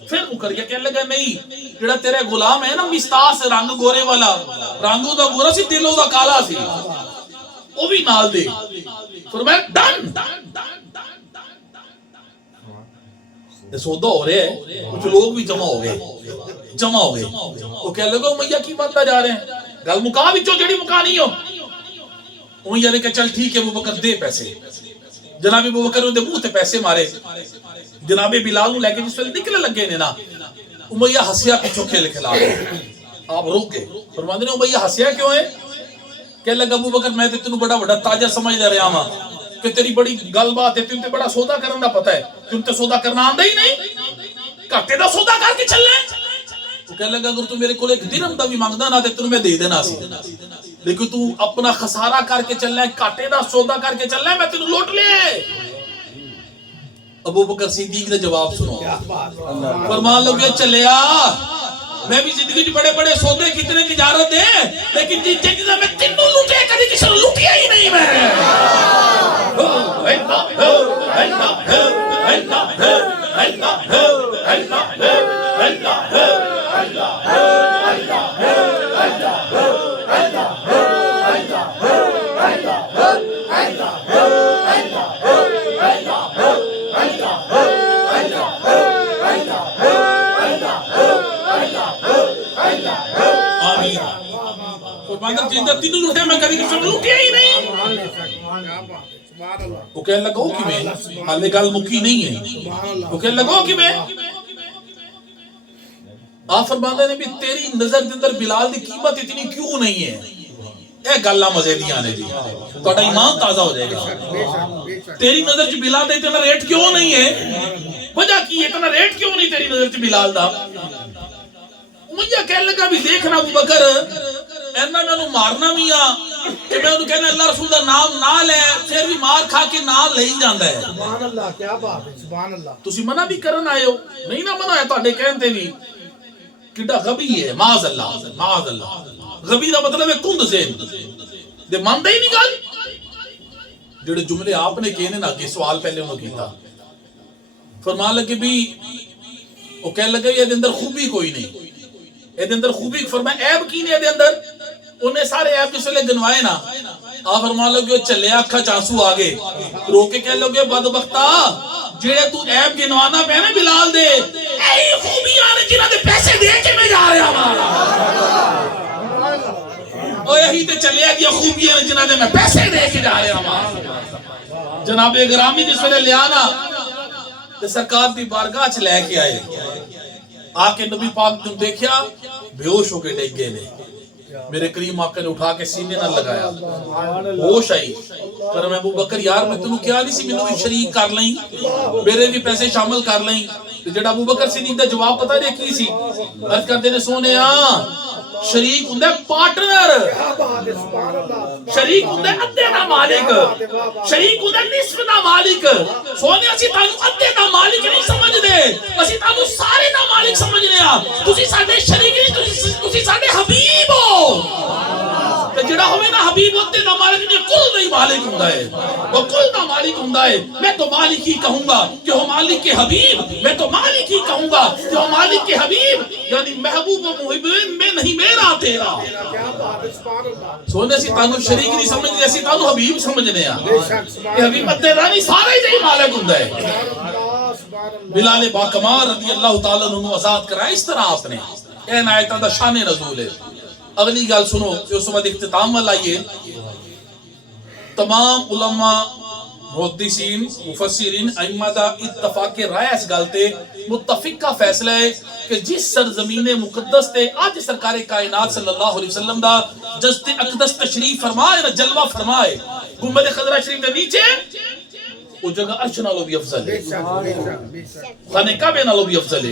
پھر مکر گیا، کہنے لگا نہیں جڑا تیرے غلام ہے نا مستاس رنگ گورے والا، رنگوں دا گورا سی دلوں دا کالا سی، وہ بھی نال دے، فرمایا ڈن۔ یہ سودا ہو رہے ہیں، کچھ لوگ بھی جمع ہو گئے، وہ کہنے لگا امیہ کی بنتا جا رہے ہیں، گل مکا وچوں جڑی مکانی ہو۔ امیہ نے کہا چل ٹھیک ہے ابو بکر دے پیسے، جناب ابو بکر نے منہ تے پیسے مارے، جناب بلال نو لے کے جس ویلے نکلنے لگے نے نا امیہ ہسیا پیچھے کھیل کھلا آپ روک گئے، فرماندے نے امیہ ہسیا کیوں ہے؟ کہنے لگا ابو بکر میں تے تینوں بڑا تاجر سمجھدا رہیا ہاں کہ تیری بڑی گل بات ہے، تینوں تے بڑا سودا کرن دا پتہ ہے، تینوں تے سودا کرنا آندا ہی نہیں، گھاٹے دا سودا کر کے چلنا ہے۔ وہ کہنے لگا اگر تو میرے کول ایک درہم دا بھی مانگدا نا تے تینوں میں دے دینا سی، لیکن تو اپنا خسارہ کر کے چلنا ہے، گھاٹے دا سودا کر کے چلنا ہے، میں تینوں لوٹ لے۔ ابو بکر صدیق نے جواب سنو، فرمان لگے چلیا میں بھی زندگی جو بڑے بڑے سودے کتنے تجارت ہے، لیکن جن میں تینوں لوٹے کبھی کسی نے لوٹیا ہی نہیں تینوں لوٹے میں کبھی کسی نے لوٹیا ہی نہیں۔ وہ کہنے لگا ہو کہ میں حالے گل مکی نہیں ہے، وہ کہنے لگا ہو کہ میں آپ فرماندے نے بھی تیری نظر دے اندر بلال دی قیمت اتنی کیوں نہیں ہے؟ اے گلاں مزے دیاں نے جی، تہاڈا ایمان تازہ ہو جائے گا۔ تیری نظر چ بلال دا اتنا ریٹ کیوں نہیں ہے؟ وجہ کی اتنا ریٹ کیوں نہیں تیری نظر چ بلال دا؟ مجھے کہنے لگا بھی دیکھنا ابو بکر اینا میں انہوں مارنا بھی ہاں کہ میں انہوں کہنا اللہ رسول دا نام نہ لے پھر بھی مار کھا کے نام لے ہی جاندہ ہے۔ سبحان اللہ، کیا بات ہے، سبحان اللہ۔ تسی منع بھی کرن آئے ہو، نہیں نہ منع ہے تو اڈے کہنتے بھی کڈا غبی ہے، معاذ اللہ معاذ اللہ۔ غبی دا مطلب ہے کند ذہن دے ماندے ہی نہیں گل جڑے جملے آپ نے کہنے نا کہ سوال پہلے انہوں کیتا، فرمان لگے بھی وہ کہنے لگے یہ دے اندر خوبی کوئی نہیں، یہ دے اندر خوبی فرمایا عیب کی نہیں ہے دے اندر، انہیں سارے عیب جس لئے گنوائے نا۔ آپ فرمان لگے چلے اکھا چانسو آگے رو کے کہہ لگے بدبختہ جڑے تو عیب گنوانا پہنے بلال دے اے خوبی آنے جنہ دے پیسے دے کے میں جا رہا ہوں اور یہی تے چلے دیا خوبیاں نے جنہاں نے میں پیسے دے کے جا رہا ہوں. جناب گرامی جس ویلے لے آنا تے سرکار دی بارگاہ چ لے کے آئے, آ کے نبی پاک نے دیکھیا بے ہوش ہو کے ڈگ گئے نے. میرے کریم آقا نے اٹھا کے سینے نہ لگایا, ہوش آئی. پر میں ابو بکر یار میں تینوں کیا نہیں سی, مینوں بھی شریک کر لیں, میرے بھی پیسے شامل کر لیں. جڑا ابو بکر صدیق دا جواب پتہ نہیں کی سی, عرض کردے نے سونے شریک ہوندا پارٹنر, شریک ہوندا ادھے دا مالک, شریک ہوندا نصف دا مالک. سونے اسی تانوں ادھے دا مالک نہیں سمجھدے, اسی تانوں سارے دا مالک سمجھنے ہاں. تسی ساڈے شریک نہیں, تسی ساڈے حبیب ہو. تے جڑا ہوے نا حبیب ادھے دا مالک نہیں, کل دا ہی مالک ہوندا ہے, وہ کل دا مالک ہوندا ہے. میں تو مالک ہی کہوں گا کہ وہ مالک کے حبیب, میں تو مالک ہی کہوں گا کہ وہ مالک کے حبیب, یعنی محبوب و محب میں نہیں میرا تیرا. سونے سی تانوں شریک نہیں سمجھنے, اسی تانوں حبیب سمجھنے ہاں. کہ حبیب ادھے دا نہیں, سارے دا ہی مالک ہوندا ہے. بلال باقمار رضی اللہ تعالیٰ عنہ آزاد کرا اس طرح آپ نے. این آیتہ دا شان نزول ہے. اگلی گال سنو جو اس وقت اختتام والا آئیے. تمام علماء محدثین مفسرین ائمہ دا اتفاق رائے اس گل تے متفق کا فیصلہ ہے کہ جس سرزمین مقدس تے آج سرکار کائنات صلی اللہ علیہ وسلم دا جسد اقدس تشریف فرمائے نا, جلوہ فرمائے گنبد خضرا شریف دے نیچے, وہ جگہ عرش نالوں بھی افضل ہے, خانہ کعبہ نالوں بھی افضل ہے,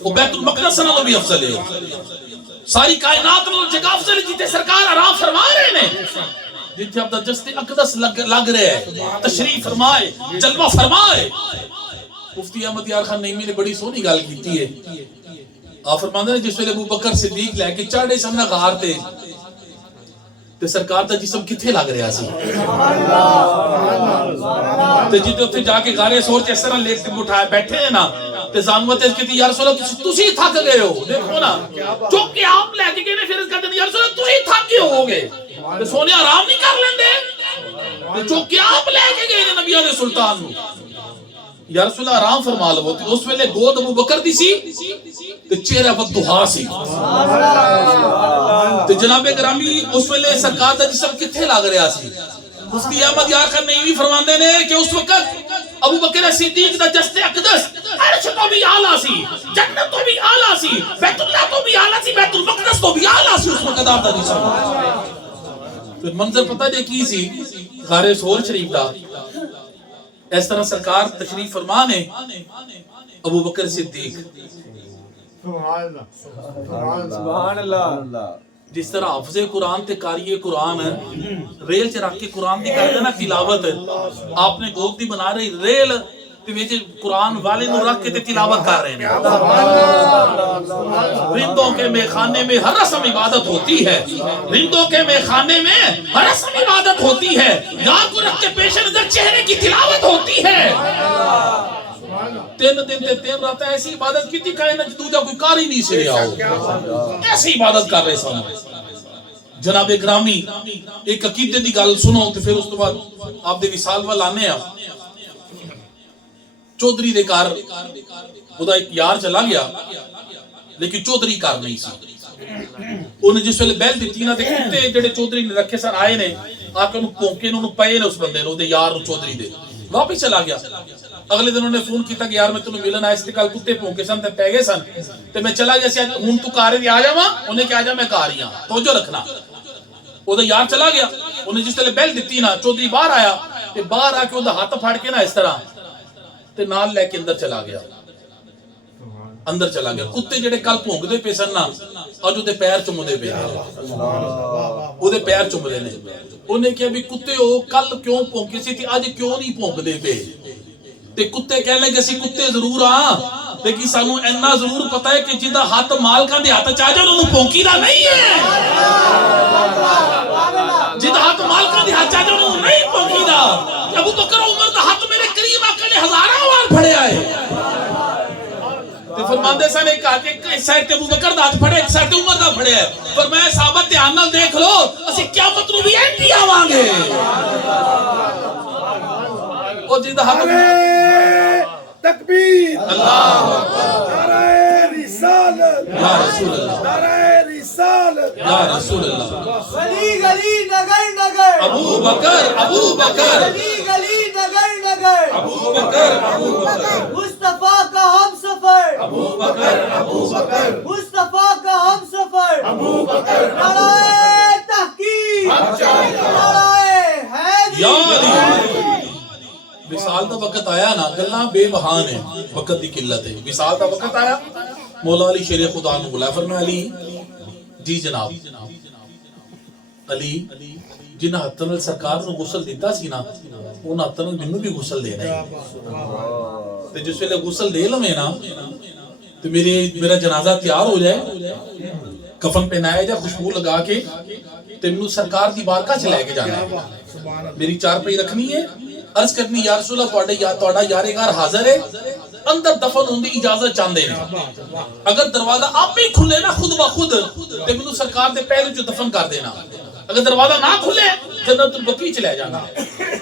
وہ بیت المقدس نالوں بھی افضل ہے. ساری کائنات نالوں جگہ افضل ہے جتے سرکار آرام فرما رہے ہیں, جتے اب جسد اقدس لگ رہے ہیں, تشریف فرمائے, جلوہ فرمائے. مفتی احمد یار خان نعیمی نے بڑی سونی گل کیتی ہے. آپ فرماندے ہیں جس ویلے ابو بکر صدیق لے کے چڑھے سامنے غار تے تے سرکار دا جسم کتھے لگ رہا سی, تے جتے اوتھے جا کے غار سور اس طرح لیٹ کے اٹھائے بیٹھے ہیں نا, تے زانوت اس کہتی یا رسول اللہ تسی تھک گئے ہو, دیکھو نا چوک کے آپ لے کے گئے نے, پھر اس کہتے ہیں یا رسول اللہ تسی تھک گئے ہو گے, تے سونے آرام نہیں کر لیندے, تے چوک کے آپ لے کے گئے نے نبیوں دے سلطان نو. یا رسول اللہ آرام فرما لو. اس ویلے گود ابو بکر دی سی تے چہرہ بددہا سی. تے جناب گرامی اس ویلے سرکار دا جسم کتھے لگ رہا سی. مفتی احمد یار خان نعیمی فرماندے نے کہ اس وقت ابو بکر صدیق دا جسد اقدس عرش تو بھی اعلیٰ سی, جنت تو بھی اعلیٰ سی, بیت اللہ تو بھی اعلیٰ سی, بیت المقدس تو بھی اعلیٰ سی. اس وقت آپ دا جسم پھر منظر پتہ دے کی سی, غار سور شریف دا. اس طرح سرکار تشریف فرما نے, ابو بکر صدیق سبحان اللہ. جس طرح حافظ قرآن تے قاری قرآن ریل چ رکھ کے قرآن دی کردے نا تلاوت, آپ نے گود دی بنا رہی ریل تے وچ قرآن والے نو رکھ کے تے تلاوت کر رہے ہیں. رندوں کے میخانے میں ہر رسم عبادت ہوتی ہے, رندوں کے میخانے میں ہر رسم عبادت ہوتی ہے, یاد کو رکھ کے پیش نظر چہرے کی تلاوت ہوتی ہے. 3 دن تے 3 راتیں ایسی عبادت کی تھی کائنات دوجا کوئی کار ہی نہیں سے رہا ہو, ایسی عبادت کر رہے سن. جناب گرامی ایک عقیدے دی گل سنو تے پھر اس تو بعد آپ دے وصال وال آنے ہیں. چودھری دے کار خدا ایک یار چلا گیا, لیکن چودھری کار نہیں سی. انہیں جس ویلے بیل دیتی نا تے کتے جڑے چودھری نے رکھے سن آئے نے, آ کے انہوں پونکے انہوں پئے نے اس بندے نے, یار چودھری دے واپس چلا گیا. اگلے دن انہوں نے فون کیتا کہ یار میں تنوں ملن آیا سی, کل کتے پونکے سن تے پے گئے سن, تے میں چلا گیا سی, ہن تو کار دی آ جاواں, انہیں کہ آ جا میں کار ہی ہاں, توجہ رکھنا. وہ یار چلا گیا. انہیں جس ویلے بیل دیتی نا, چودھری باہر آیا تے باہر آ کے وہ ہاتھ پھاڑ کے نا اس طرح تے نال لے کے اندر چلا گیا, اندر چلا گیا. کتے جڑے کل بھونکدے پے سن نا, اج اودے پیر چومدے پے نے, اودے پیر چوم رہے نے. انہیں کہا بھی کتے ہو کل کیوں بھونکے سی تے اج کیوں نہیں بھونکدے پے. تے کتے کہنے لگے اسی کتے ضرور ہاں, لیکن سانو اینا ضرور پتا ہے کہ جدا ہاتھ مالکاں دے ہاتھ چ آ جائے انہوں بھونکی دا نہیں ہے. جدا ہاتھ مالکاں دے ہاتھ چ آ جائے انہوں نہیں بھونکی دا. ابو بکر عمر دا ہاتھ میرے کریم آقا نے ہزاراں وار پھڑیا ہے. تے فرماندے سن ایک ہاتھ ایک سائڈ تے ابو بکر دا ہاتھ پھڑے, ایک سائڈ تے عمر دا پھڑیا ہے. فرمایا صحابہ دھیان نال دیکھ لو, اسی قیامت نوں بھی اینڈی آواں گے. او جدا ہاتھ تکبیر, اللہ نعرہ رسالت, یا رسول اللہ, نعرہ رسالت, یا رسول اللہ گلی گلی نگر نگر ابو بکر ابو بکر گلی گلی نگر نگر ابو بکر ابو بکر مصطفیٰ کا ہم سفر ابو بکر ابو بکر مصطفیٰ کا ہم سفر ابو بکر نعرہ تحقیق نعرہ یا حیدری علی وصال دا وقت آیا نا گلاں بے بہان ہے وقت دی قلت ہے وصال دا وقت آیا مولا علی شیر خدا نو بلایا فرمایا علی جی جناب علی جنہ ہتھاں نال سرکار نو غسل دیتا سی نا انہاں ہتھاں نال مینوں بھی غسل دینا ہے تے جس ویلے غسل دے لویں نا تے میرا جنازہ تیار ہو جائے کفن پہنایا جائے خوشبو لگا کے تے مینوں سرکار دی بارگاہ چ لے کے جانا ہے میری چارپائی رکھنی ہے عرض کرنی یا رسول اللہ تہاڈا یارغار حاضر ہے اندر دفن ہون دی اجازت چاہندے نے اگر دروازہ آپ ہی کھلے نا خود بخود تے مینوں سرکار دے پہلو چ دفن کر دینا اگر دروازہ نہ کھلے جنت البقیع چ لے جانا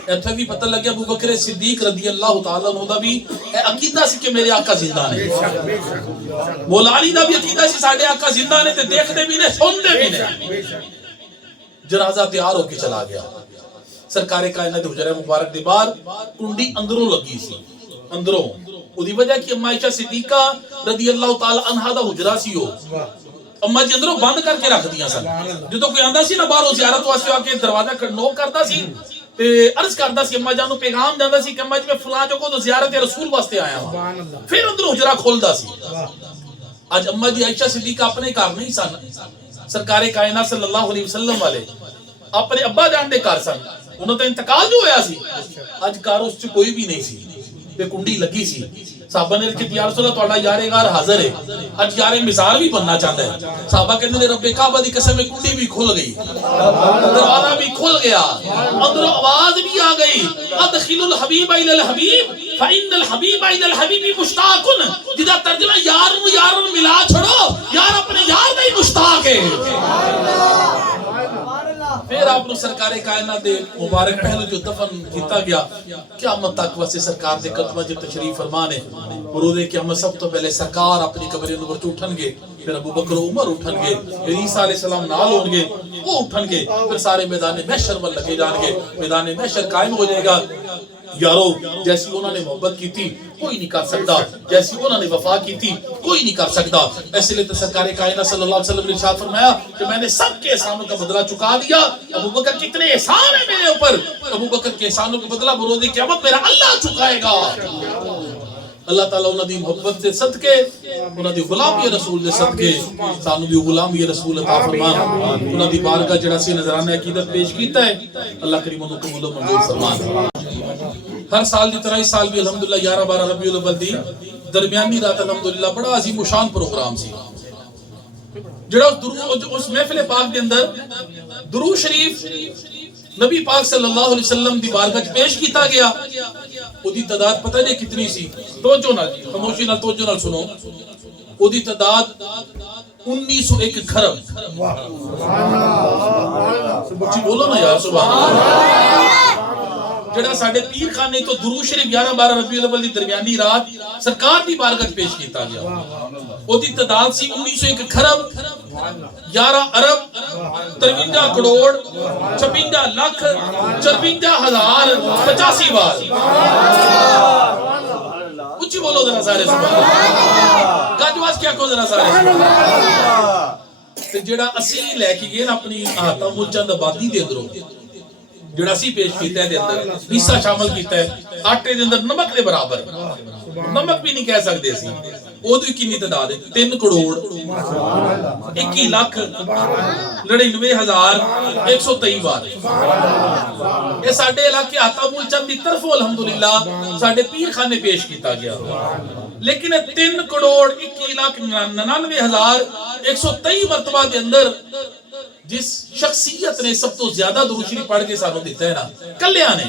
ایتھے بھی پتہ لگیا ابو بکر صدیق رضی اللہ تعالی عنہ دا بھی عقیدہ سی کہ میرے آقا زندہ نے مولا علی دا بھی عقیدہ سی ساڈے آقا زندہ نے تے دیکھدے بھی نے سنتے بھی نے جنازہ تیار ہو کے چلا گیا سرکار کائنات دے حجرہ مبارک دے باہر کنڈی اندروں لگی سی اندروں اودی وجہ کی اما عائشہ صدیقہ رضی اللہ تعالی عنہا دا حجرہ سی ہو اما جی اندروں بند کر کے رکھ دیا سن جدوں کوئی آندا سی نا باہروں زیارت واسطے آ کے دروازہ نوک کردا سی تے عرض کردا سی اما جان نو پیغام جاندا سی کہ اما جی میں فلاں جگہ تو زیارت رسول واسطے آیا ہوں پھر اندروں حجرہ کھولدا سی اج اما جی عائشہ صدیقہ اپنے گھر نہیں سن سرکار کائنات صلی اللہ علیہ وسلم والے اپنے ابا جان دے گھر سن انہوں تے انتقال جو ہویا سی اج گھر اس چ کوئی بھی نہیں سی تے کنڈی لگی سی صحابہ نے کہا یا رسول اللہ تہاڈا یارغار حاضر ہے اج یار مثال بھی بننا چاہتا ہے صحابہ کہندے نے رب کعبہ دی قسم کنڈی بھی کھل گئی دروازہ بھی کھل گیا اندروں آواز بھی آ گئی ادخل الحبیب الی الحبیب فان الحبیب الی الحبیب مشتاق جدا ترجمہ یار نو ملا چھڑو یار اپنے یار دا ہی مشتاق ہے پھر آپ نے سرکار کائنات دے مبارک پہلو جو دفن کیتا گیا قیامت تک واسطے سرکار دے قدمہ جب تشریف فرمان ہے ورودے قیامت سب تو پہلے سرکار اپنی قبر انور تو اٹھن گے پھر ابو بکر عمر اٹھن گے پھر عیسیٰ علیہ السلام نال ہون گے وہ اٹھن گے پھر سارے میدان محشر ول لگے جان گے میدان محشر قائم ہو جائے گا یارو جیسی انہوں نے محبت کی تھی کوئی نہیں کر سکتا جیسی انہوں نے وفا کی تھی کوئی نہیں کر سکتا ایسے لئے تو سرکار کائنات صلی اللہ علیہ وسلم نے ارشاد فرمایا کہ میں نے سب کے احسانوں کا بدلہ چکا دیا ابو بکر کتنے احسان ہیں میرے اوپر ابو بکر کے احسانوں کا بدلہ بروز قیامت میرا اللہ چکائے گا اللہ تعالیٰ انہوں دی محبت سے صدقے انہوں دی غلامی رسول دے صدقے سانو بھی غلامی رسول عطا فرمان انہوں دی بارگاہ جڑا سی نظرانہ عقیدت پیش کیتا ہے اللہ کریم انہوں قبول و منظور فرمان ہر سال دی طرح اس سال بھی الحمدللہ 11-12 ربیع الاول دی درمیانی رات الحمدللہ بڑا عظیم و شان پروگرام سی جڑا اس محفل پاک دے اندر درود شریف نبی پاک صلی اللہ علیہ وسلم دی بارگاہ پیش کیتا گیا او دی تعداد پتہ نہیں کتنی سی توجہ نال خاموشی نال توجہ نال سنو او دی تعداد 1901 کھرب سبحان بولو نا یار سبحان جڑا ساڈے پیر خانے تو درود شریف 11-12 ربیع الاول دی درمیانی رات سرکار دی بارگاہ پیش کیتا گیا او دی تعداد سی 1901 کھرب 11 ارب 53 کروڑ 56 لاکھ 54,085 بار اچھی بولو ذرا سارے سبحان اللہ گاجواز کیا کو ذرا سارے تے جڑا اسی لے کے گئے نا اپنی آتا ملچند آبادی دے اندروں جڑا سی پیش کیتا ہے دے اندر حصہ شامل کیتا ہے آٹے دے اندر نمک دے برابر نمک بھی نہیں کہہ سکتے سی او دی کتنی تعداد ہے 3 کروڑ 21 لاکھ 99,123 بار یہ ساڈے علاقے آتا ملچند دی طرفوں الحمدللہ ساڈے پیر خانے پیش کیتا گیا لیکن 3 کروڑ 21 لاکھ 99,123 مرتبہ دے اندر جس شخصیت نے سب تو زیادہ درود شریف پڑھ کے سانو دیتا ہے نا کلیاں نے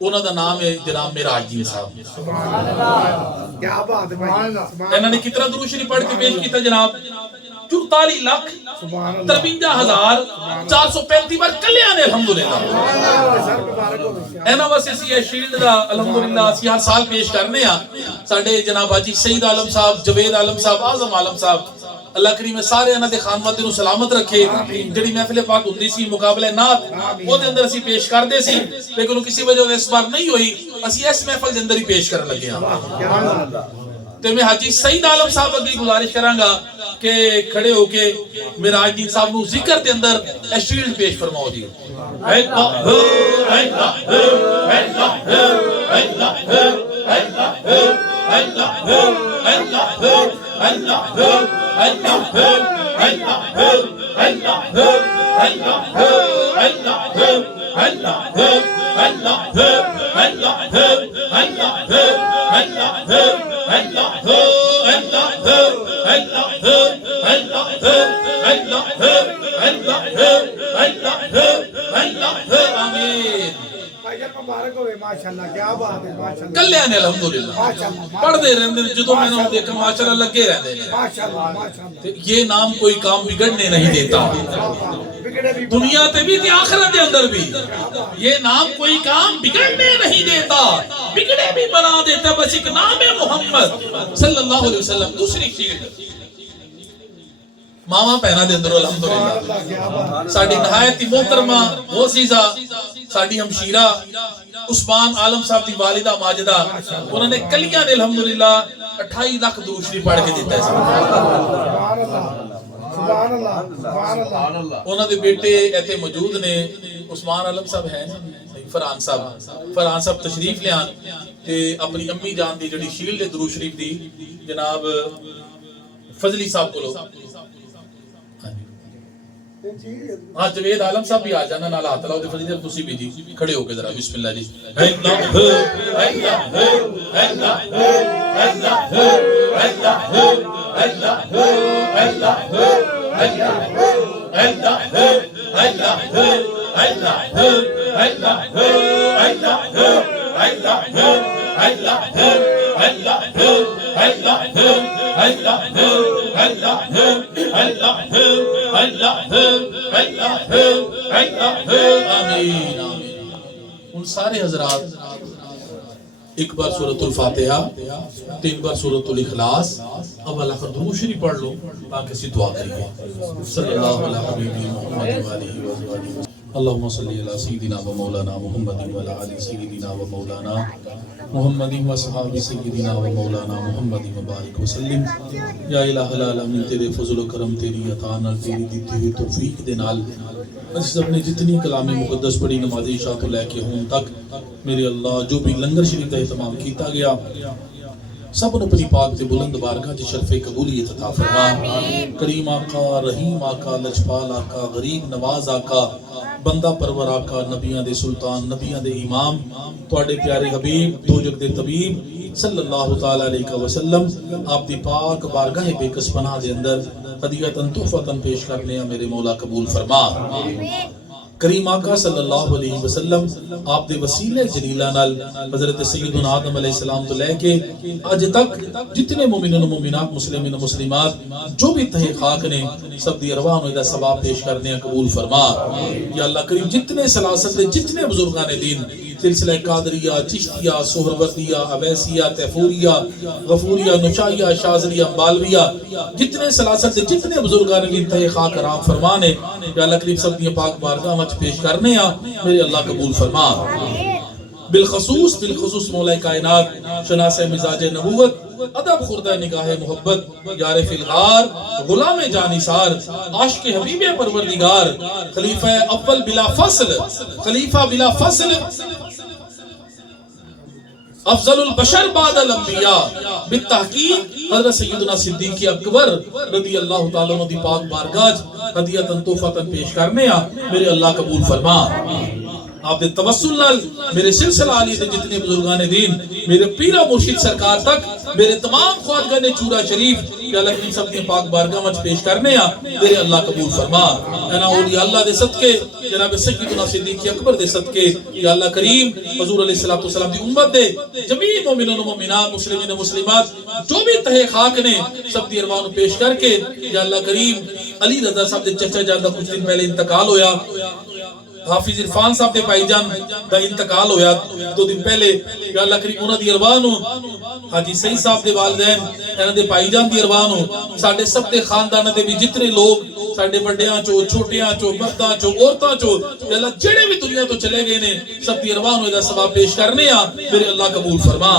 انہوں دا نام ہے جناب معراج الدین صاحب سبحان اللہ کیا بات ہے بھائی انہوں نے کتنا درود شریف پڑھ کے پیش کیتا جناب 44 لاکھ 53,435 بار کلیاں نے الحمدللہ اینا واسے سی شیلڈ دا الحمدللہ اسی ہر سال پیش کرنے ہاں ساڈے جناب حاجی سعید عالم صاحب جوید عالم صاحب اعظم عالم صاحب اللہ کریم سارے انہاں دے خانواتے نو سلامت رکھے جڑی محفل پاک ہوندی سی مقابلہ نعت او دے اندر اسی پیش کردے سی لیکن کسی وجہ اس بار نہیں ہوئی اسی اس محفل دے اندر ہی پیش کرن لگے ہاں تے میں حاجی سعید عالم صاحب اگلی گزارش کراں گا کہ کھڑے ہو کے میراج دین صاحب نو ذکر دے اندر اے شیلڈ پیش فرماؤ جی کلیاں نے الحمدللہ پڑھ دے رہے ہیں جدوں میں نے دیکھا ماشاءاللہ لگے رہتے ہیں یہ نام کوئی کام بگڑنے نہیں دیتا دنیا تے بھی تے آخرت دے اندر بھی یہ نام کوئی کام بگڑنے نہیں دیتا بگڑے بھی بنا دیتا بس ایک نام ہے محمد صلی اللہ علیہ وسلم دوسری شیلڈ ماما پہنا دے اندر الحمدللہ ساڑی نہایت محترمہ موسیزہ ساڑی ہمشیرہ عثمان عالم صاحب دی والدہ ماجدہ انہوں نے کلیاں نے الحمدللہ 28 لاکھ درود شریف پڑھ کے دیتا ہے انہوں نے بیٹے ایتے موجود نے عثمان عالم صاحب ہیں فرحان صاحب تشریف لے آن تے اپنی امی جان دی جڑی شیلڈ درود شریف دی جناب فضلی صاحب کو لو ہاں جوید عالم صاحب بھی آ جانا نال ہاتھ لاؤ تے فضیلت تسی بھی جی کھڑے ہو کے ذرا بسم اللہ جی آمین ان سارے حضرات ایک بار سورۃ الفاتحہ 3 بار سورۃ الاخلاص اول آخر درود شریف پڑھ لو تاکہ اسی دعا کریے صلی اللہ علیہ محمد وآلہ وسلم اللہم صلی علی سیدنا و مولانا محمد وعلی آل سیدنا و مولانا محمد و صحابی سیدنا و مولانا محمد مبارک وسلم یا الہ العالمین تیرے فضل و کرم تیری عطا نال تیری دیتی ہوئی توفیق دے نال اس اپنے جتنی کلام مقدس پڑھی نماز عشاء تو لے کے ہون تک میرے اللہ جو بھی لنگر شریف کا اہتمام کیتا گیا سب اپنی پاک تے بلند بارگاہ جی شرف قبولیت عطا فرما کریم آقا رحیم آقا لجپال آقا غریب نواز آقا بندہ پرور آقا نبیاں دے سلطان نبیاں دے امام تواڈے پیارے حبیب دو جگ دے طبیب صلی اللہ تعالی علیہ وسلم آپ دی پاک بارگاہ بے کس پناہ دے اندر ہدیۃ تحفۃ پیش کرنے میرے مولا قبول فرما کریم آقا صلی اللہ علیہ وسلم آپ دے وسیلے جلیلہ نال حضرت سیدنا آدم علیہ السلام تو لے کے آج تک جتنے مومنین و مومنات مسلمین و مسلمات جو بھی تہے خاک نے سب دی ارواح نو دا ثواب پیش کرنے قبول فرما یا اللہ کریم جتنے سلاسل دے جتنے بزرگان دین سلسلہ قادریہ چشتیہ سہروردیہ اویسیہ تیفوریہ غفوریہ نشائیہ شاذلیہ بالویہ جتنے سلاسل دے جتنے بزرگان دین تہے خاک رام فرمانے یا اللہ کریم سب دی پاک بارگاہ پیش کرنے ہیں میرے اللہ قبول فرما بالخصوص مولا کائنات شناس مزاج نبوت ادب خوردہ نگاہ محبت یار فی الغار غلام جانثار عاشق حبیب پروردگار خلیفہ اول بلا فصل افضل البشر بعد الانبیاء بالتحقیق حضرت سیدنا صدیق اکبر رضی اللہ تعالیٰ عنہ دی پاک بارگاہ ہدیۃ تحفۃ پیش کرنے میرے اللہ قبول فرما آپ دے توسل نال میرے سلسلہ علی دے جتنے بزرگان دین میرے پیرہ مرشد سرکار تک میرے تمام خواجگان چورا شریف کہ اللہ کی سب کے پاک بارگاہ مجھ پیش کرنے میرے اللہ قبول فرما انا اولیاء اللہ دے صدقے جناب سیدنا صدیق اکبر دے صدقے یا اللہ کریم حضور علیہ السلام دی امت دے جمیع مومنین و مومنات مسلمین و مسلمات جو بھی تہے خاک نے سب دی ارواح پیش کر کے یا اللہ کریم علی رضا صاحب دے چچا جان دا کچھ دن پہلے انتقال ہویا حافظ عرفان صاحب دے بھائی جان دا انتقال ہویا 2 دن پہلے یا اللہ کریم انہاں دی ارواح نو حاجی سعید صاحب دے والدین انہاں دے بھائی جان دی ارواح نو ساڈے سب دے خاندان دے بھی جتنے لوگ ساڈے بڑیاں چو چھوٹیاں چو مرداں چو عورتاں چو یا اللہ جڑے بھی دنیا تو چلے گئے نے سب دی ارواح نو دا ثواب پیش کرنے آ میرے اللہ قبول فرما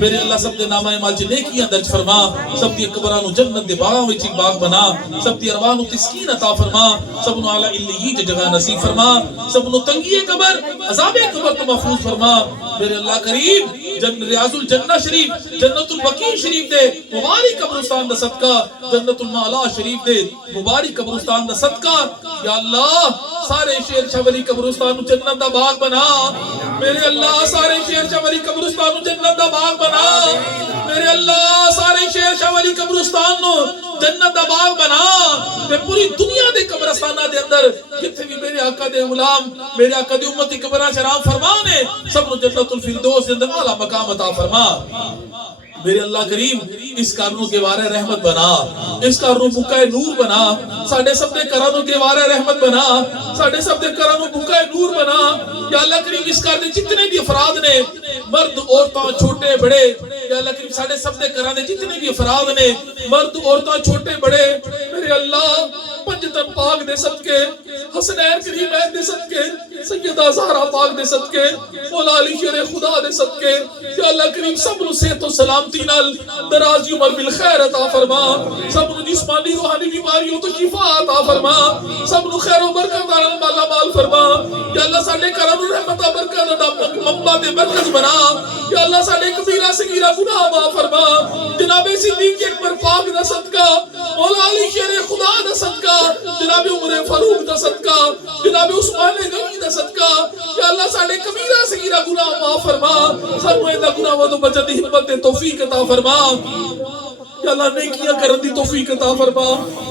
میرے اللہ سب دے نامہ اعمال چ نیکیاں درج فرما سب دی قبراں نو جنت دے باغاں وچ ایک باغ بنا سب دی ارواح نو تسکین عطا فرما سب نو اعلی علیین جگہ نصیب فرما سب نو تنگی قبر عذاب قبر تو محفوظ فرما میرے اللہ کریم ریاض الجنہ شریف جنت البقیع شریف دے مبارک قبرستان دا صدقہ جنت المعلا شریف دے مبارک قبرستان دا صدقہ یا اللہ سارے شیر شاہ ولی قبرستان نو جنت دا باغ بنا میرے اللہ سارے شیر شاہ ولی قبرستان نو جنت دا باغ بنا میرے اللہ سارے شیر شاہ ولی قبرستان نو جنت دا باغ بنا تے پوری دنیا دے قبرستانہ دے اندر جتھے بھی میرے آقا دے غلام میرے آقا دے امتی قبراں شرام فرمانے سب نو جنت الفردوس دے اندر اعلی مقام عطا فرما میرے اللہ کریم اس کارنوں کے وارے رحمت بنا اس کارنوں بکائے نور بنا ساڑھے سب دے کرانوں کے وارے رحمت بنا ساڑھے سب دے کرانوں بکائے نور بنا یا اللہ کریم اس کار دے جتنے بھی افراد نے مرد عورتاں چھوٹے بڑے یا اللہ کریم ساڑھے سب دے کرانے جتنے بھی افراد نے مرد عورتاں چھوٹے بڑے میرے اللہ پنجتن پاک دے صدقے حسنین کریمین دے صدقے سیدہ زہرا پاک دے صدقے مولا علی شیر خدا دے صدقے یا اللہ کریم سب نو صحت و سلامتی نال درازی عمر بالخیر عطا فرما سب نو جسمانی روحانی بیماریوں تو شفا عطا فرما سب نو خیر و برکت نال مالا مال فرما یا اللہ ساڈے کرم رحمت برکت دا منبع تے مرکز بنا یا اللہ ساڈے کبیرہ صغیرہ گناہ معاف فرما جناب صدیق اکبر پاک دا صدقہ مولا علی شیر خدا دا صدقہ جناب عمر فاروق دا صدقہ جناب عثمان غنی دا صدقہ یا اللہ ساڈے کبیرہ صغیرہ گناہ معاف فرما سب میں دا گناہ تو بچن دی ہمت تے توفیق عطا فرما یا اللہ نیکیاں کرن دی توفیق عطا فرما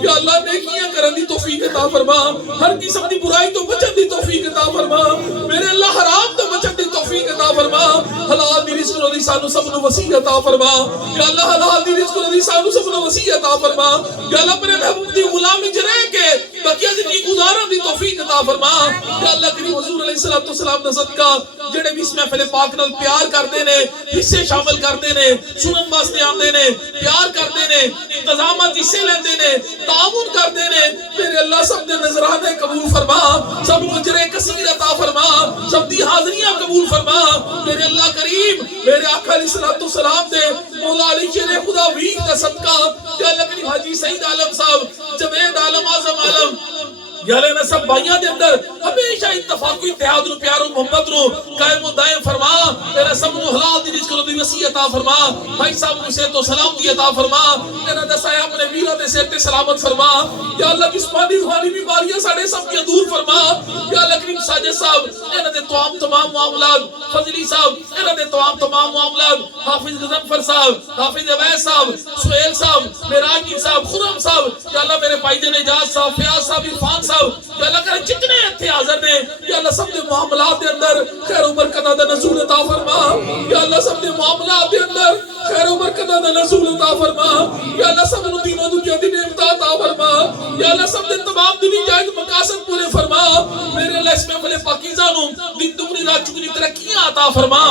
یا اللہ نیکیاں کرن دی توفیق عطا فرما ہر قسم دی برائی تو بچن دی توفیق عطا فرما میرے اللہ حرام تو بچن دی توفیق عطا فرما حلال دی رزق دی سانو سب نو وسیع عطا فرما یا اللہ حلال دی رزق دی سانو سب نو وسیع عطا فرما یا اللہ اپنے محبوب دی غلامی وچ رہ کے بقیہ زندگی گزارن دی توفیق عطا فرما یا اللہ کریم حضور علیہ الصلوۃ والسلام دا صدقہ جڑے بھی اس محفل پاک نال پیار کردے نے حصے شامل کردے نے سنن واسطے آندے نے پیار کردے نے انتظامات حصے لیندے نے تعاون کردے نے میرے اللہ سب دے نذرانے قبول فرما سب کو اجر کثیر عطا فرما سب دی حاضریاں قبول فرما میرے اللہ کریم میرے آقا علیہ الصلوۃ والسلام دے مولا علی شیر خدا ویک دا صدقہ یا اللہ کریم حاجی سعید عالم صاحب جوید عالم اعظم عالم یا اللہ نے سب بھائیاں دے اندر ہمیشہ اتفاق و اتحاد نو پیار و محبت نو قائم و دائم فرما تیرا سب نو حلال دی رزق دی وسیع عطا فرما بھائی صاحب نو صحت و سلامتی عطا فرما تیرا دسایا اپنے ویرا دے سر تے سلامت فرما یا اللہ جسمانی روحانی بیماریاں ساڈے سب کے دور فرما یا اللہ کریم ساجد صاحب انہاں دے تمام معاملات فضلی صاحب انہاں دے تمام معاملات حافظ غضنفر صاحب حافظ عویس صاحب سہیل صاحب معراج صاحب خرم صاحب یا اللہ میرے بھائی جان اجاز صاحب فیاض صاحب عرفان صاحب یا اللہ کرے جتنے اتھے حاضر نے یا اللہ سب دے معاملات دے اندر خیر و برکت دا نزول عطا فرما یا اللہ سب دے معاملات دے اندر خیر و برکت دا نزول عطا فرما یا اللہ سب نو دین و دنیا دی نعمت عطا فرما یا اللہ سب دے تمام دنی جائز مقاصد پورے فرما میرے اللہ اس محفل پاکیزہ نو دن دگنی رات چگنی ترقیاں عطا فرما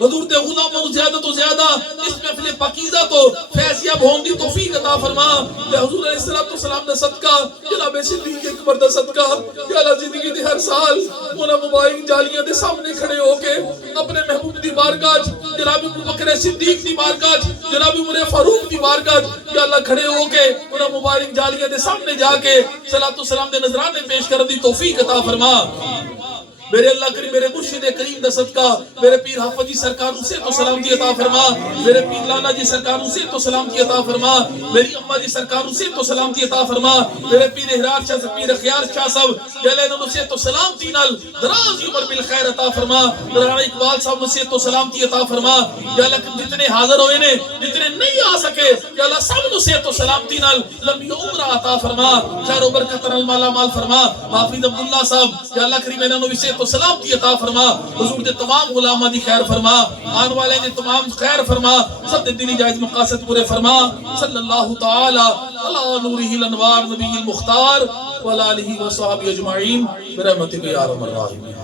حضور دے غلاموں زیادہ تو زیادہ اس محفل پاکیزہ تو فیضیاب ہون دی توفیق عطا فرما یا حضور علیہ الصلوۃ والسلام دا صدقہ جناب صدیق اکبر دا صدقہ یا اللہ زندگی دی ہر سال مولا مبارک جالیاں دے سامنے کھڑے ہو کے اپنے محبوب دی بارگاہ جناب ابوبکر صدیق دی بارگاہ جناب عمر فاروق دی بارگاہ یا اللہ کھڑے ہو کے مولا مبارک جالیاں دے سامنے جا کے صلوات و سلام دے نذرانے پیش کرن دی توفیق عطا فرما میرے اللہ کریم میرے مرشد کریم دا صدقہ میرے پیر حافظ جی سرکار سے تو سلامتی عطا فرما میرے پیر لالا جی سرکار سے تو سلامتی عطا فرما میری اماں جی سرکار سے تو سلامتی عطا فرما میرے پیر احرار شاہ صاحب پیر خیار شاہ صاحب یا اللہ سے تو سلامتی نال دراز عمر بالخیر عطا فرما رانا اقبال صاحب سے تو سلامتی عطا فرما یا اللہ جتنے حاضر ہوئے نے جتنے نہیں آ سکے یا اللہ سب سے تو سلامتی نال لمبی عمر عطا فرما خیر و برکت نال مالا مال فرما حافظ عبداللہ صاحب یا اللہ کریم انہاں نو تو سلامتی عطا فرما حضور دے تمام غلاماں دی خیر فرما آن والے دے تمام خیر فرما سب دے دلی جائز مقاصد پورے فرما صلی اللہ تعالی علی نورہ الانوار نبی المختار وعلی آلہ وصحبہ اجمعین برحمتک یا ارحم الراحمین.